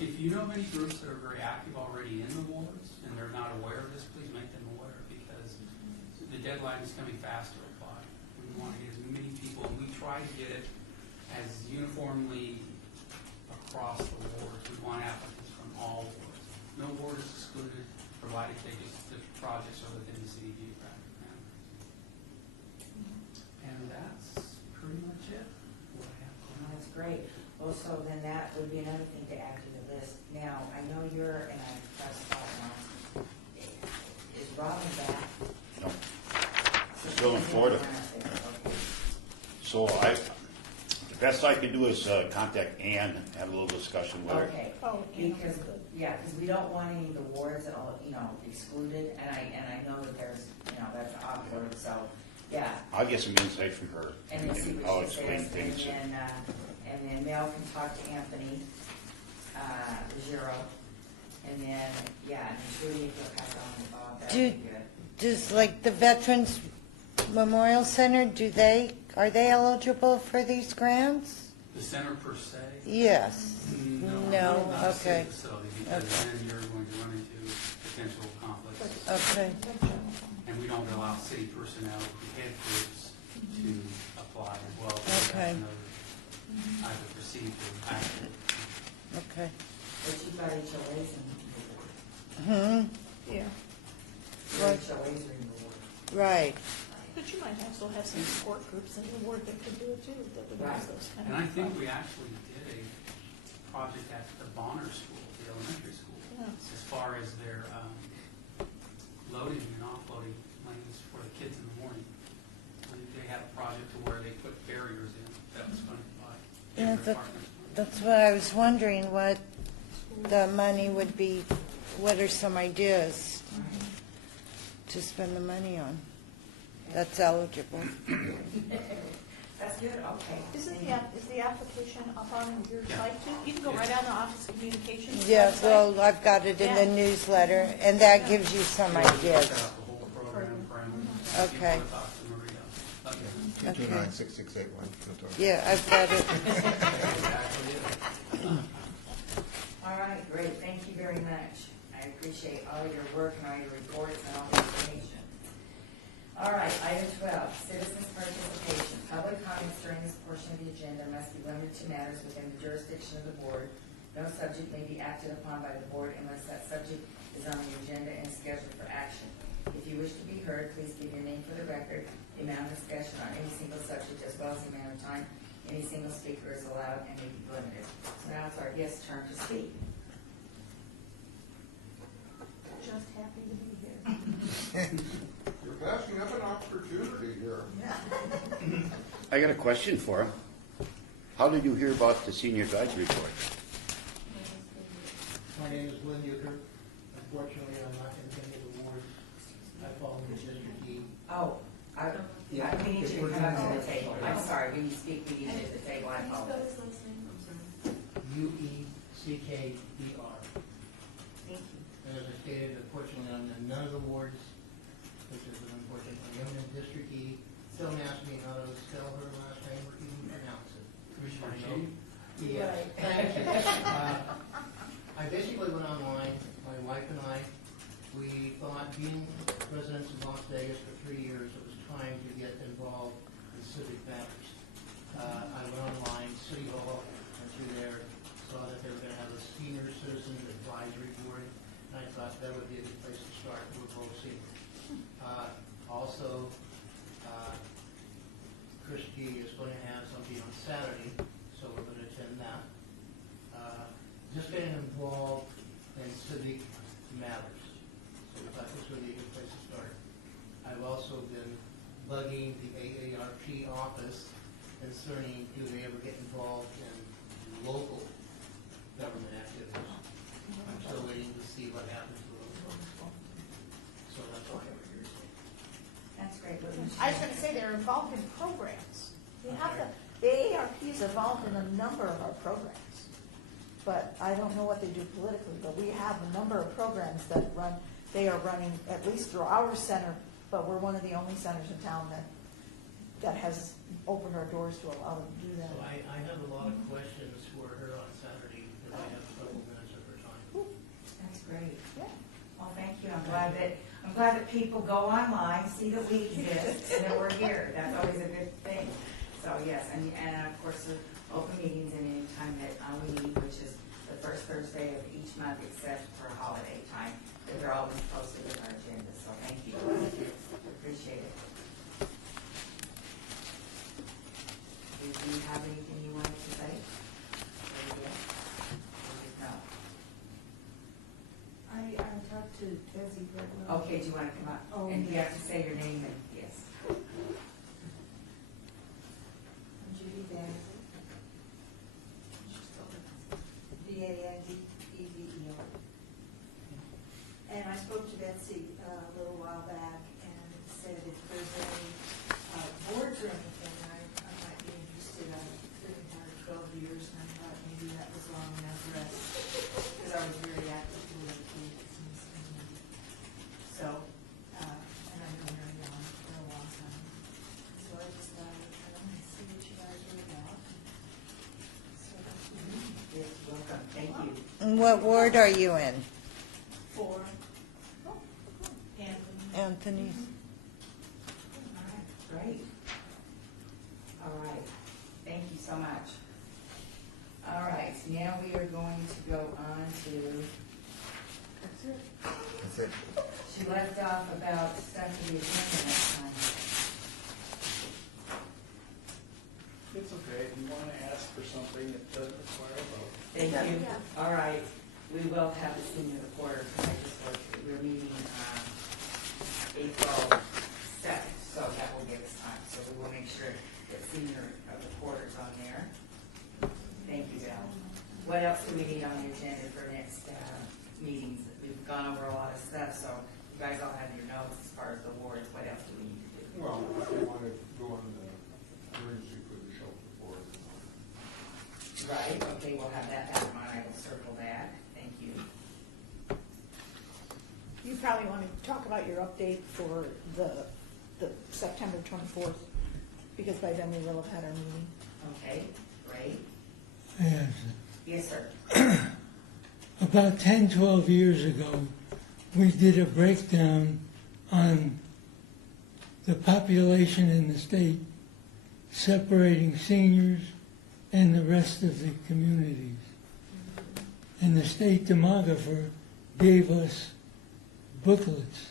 if you know of any groups that are very active already in the wards and they're not aware of this, please make them aware, because the deadline is coming fast to apply. We want to get as many people, and we try to get it as uniformly across the wards. We want applicants from all wards. No ward is excluded, provided the projects are within the city geographic boundaries. great. Well, so then that would be another thing to add to the list. Now, I know you're, and I've got to stop now. Is Robin back? No. So Still in she's Florida. Okay. So the best I can do is contact Ann, and have a little discussion with her. Okay, Oh, because, yeah, because we don't want any of the wards at all, excluded, and I know that there's, that's awkward, so, yeah. I'll get some insight from her, And then see and I'll what she explain says, things. and then Mel can talk to Anthony, Ruggiero, and then, yeah, and Judy, if you'll pass on to Bob, that'd be good. Does like the Veterans Memorial Center, are they eligible for these grants? The center per se? Yes. No, not a city okay. facility, because Okay. then you're going to run into potential conflicts. Okay, And we don't allow city personnel, head groups to apply as well. So Okay. that's another either perceived or actual. okay. But you got HOAs in the Hmm, Yeah, ward. Your Right. HOAs are in the ward. right. but you might also have some support groups in the ward that could do it too, that would Right. use those kind And of. I think we actually did a project at the Bonner School, the elementary school, Yeah. as far as their loading and offloading lanes for the kids in the morning. They had a project to where they put barriers in that was funded by Yeah, different departments. That's what I was wondering, what the money would be, what are some ideas to spend the money on that's eligible? That's good, okay. Is the application up on your site too? You can go right on the Office of Communications Yeah, website. well, I've got it in the Yeah. newsletter, and that gives you some Yeah, we ideas. set up the whole program parameters. If you Okay. wanna talk to Maria, let me know. 229-6681. Yeah, I've got it. Exactly it. All right, great, thank you very much. I appreciate all your work and all your reports and all the information. All right, item 12, citizens' participation. Public comments during this portion of the agenda must be limited to matters within the jurisdiction of the board. No subject may be acted upon by the board unless that subject is on the agenda and scheduled for action. If you wish to be heard, please give your name for the record, the amount of discussion on any single subject, as well as the amount of time any single speaker is allowed and may be limited. So now it's our guest's turn to speak. Just happy to be here. You're passing up an opportunity here. I got a question for him. How did you hear about the senior advisory board? My name is Lynn Euchre. Unfortunately, I'm not going to get the award. I fall in District E. Oh, we need you to come up to the table. I'm sorry, when you speak, we need you at the table. I apologize. UECKER. Thank you. And as I stated, unfortunately, I'm in none of the wards, which is an unfortunate. I'm in District E. Don't ask me how to spell her last name or even pronounce it. Commissioner Sheen? Yes, thank you. I basically went online, my wife and I, we thought being residents of Las Vegas for 3 years, it was time to get involved in civic matters. I went online, City Hall, went through there, saw that they were going to have a senior citizen advisory board, and I thought that would be a good place to start with both seniors. Also, Chris G is going to have something on Saturday, so we're going to attend that. Just getting involved in civic matters. So we thought this would be a good place to start. I've also been bugging the AARP office concerning do they ever get involved in local government activities. I'm still waiting to see what happens to those folks. So that's why we're here today. That's great. I was gonna say they're involved in programs. The AARP is involved in a number of our programs. But I don't know what they do politically, but we have a number of programs that they are running, at least through our center, but we're one of the only centers in town that has opened our doors to allow them to do that. So I have a lot of questions for her on Saturday, because I have several minutes of her time. That's great. Yeah. Well, thank you. I'm glad that people go online, see that we exist, and that we're here. That's always a good thing. So, yes, and of course, the open meetings and any time that we meet, which is the first Thursday of each month except for holiday time, that they're always posted with our agenda. So thank you. Appreciate it. Do you have anything you wanted to say? Desi Bradwell. Okay, do you want to come up? Oh, And you yes. have to say your name and, yes. I'm Judy Bannister. Bandeveo. And I spoke to Betsy a little while back and said if there's any boards or anything, I might be interested. I've been here 12 years and I thought maybe that was long enough rest because I was very active in the kids. So, and I've been very young for a long time. So I just thought I'd come and see what you guys were about. So that's what we did. Yes, welcome, thank you. And what ward are you in? For Anthony's? All right, great. All right, thank you so much. All right, now we are going to go on to, That's it. she left off about stuff for the agenda next time. It's okay, if you want to ask for something that doesn't require a vote. Thank you. Yeah. All right, we will have the senior reporter, because I just looked, we're meeting, April 2nd, so that will give us time. So we will make sure that senior reporter's on there. Thank you, Bill. What else do we need on the agenda for next meetings? We've gone over a lot of stuff, so you guys all have your notes as far as the wards. What else do we need to do? Well, if you want to go on the emergency for the shelter board. Right, okay, we'll have that back on. I will circle that. Thank you. You probably want to talk about your update for the September 24th, because by then we will have had our meeting. Okay, great. Yes. Yes, sir. About 10, 12 years ago, we did a breakdown on the population in the state, separating seniors and the rest of the communities. And the state demographer gave us booklets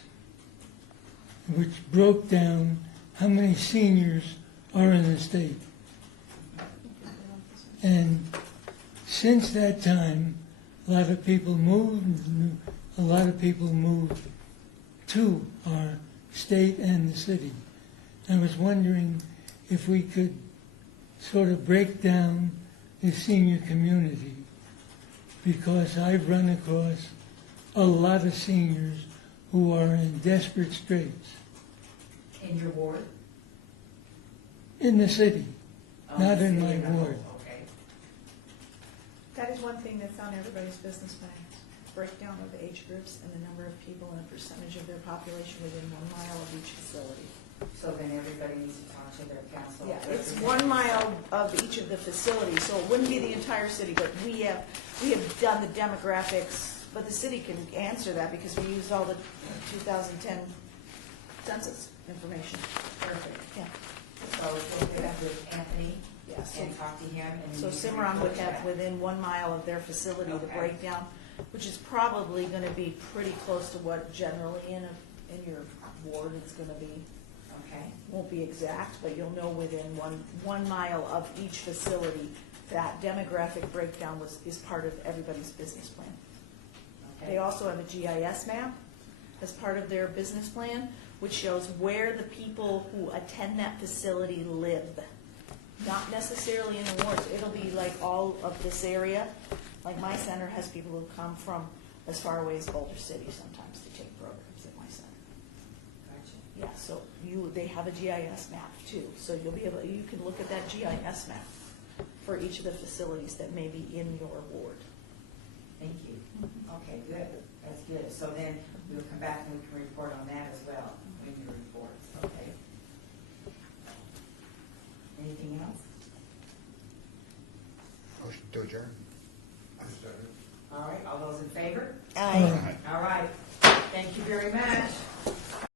which broke down how many seniors are in the state. And since that time, a lot of people moved to our state and the city. I was wondering if we could sort of break down the senior community, because I've run across a lot of seniors who are in desperate straits In your ward? in the city, not in my City of ward. Humboldt, okay. That is one thing that's on everybody's business plan, breakdown of the age groups and the number of people and a percentage of their population within 1 mile of each facility. So then everybody needs to talk to their council. Yeah, it's 1 mile of each of the facilities, so it wouldn't be the entire city, but we have done the demographics, but the city can answer that because we used all the 2010 census information. Perfect. Yeah, So we'll get up with Anthony yeah, so, and talk to him. And so then you can Cimarron would report have back. within 1 mile of their facility the Okay. breakdown, which is probably gonna be pretty close to what generally in your ward it's gonna be. Okay, Won't be exact, but you'll know within 1 mile of each facility, that demographic breakdown is part of everybody's business plan. okay. They also have a GIS map as part of their business plan, which shows where the people who attend that facility live. Not necessarily in the wards, it'll be like all of this area. Like my center has people who come from as far away as Boulder City sometimes to take programs at my center. Gotcha. Yeah, so they have a GIS map too, so you can look at that GIS map for each of the facilities that may be in your ward. Thank you. Okay, good. That's good. So then we'll come back and we can report on that as well in your reports, okay? Anything else? Motion to adjourn. I'm sorry. All right, all those in favor? Aye.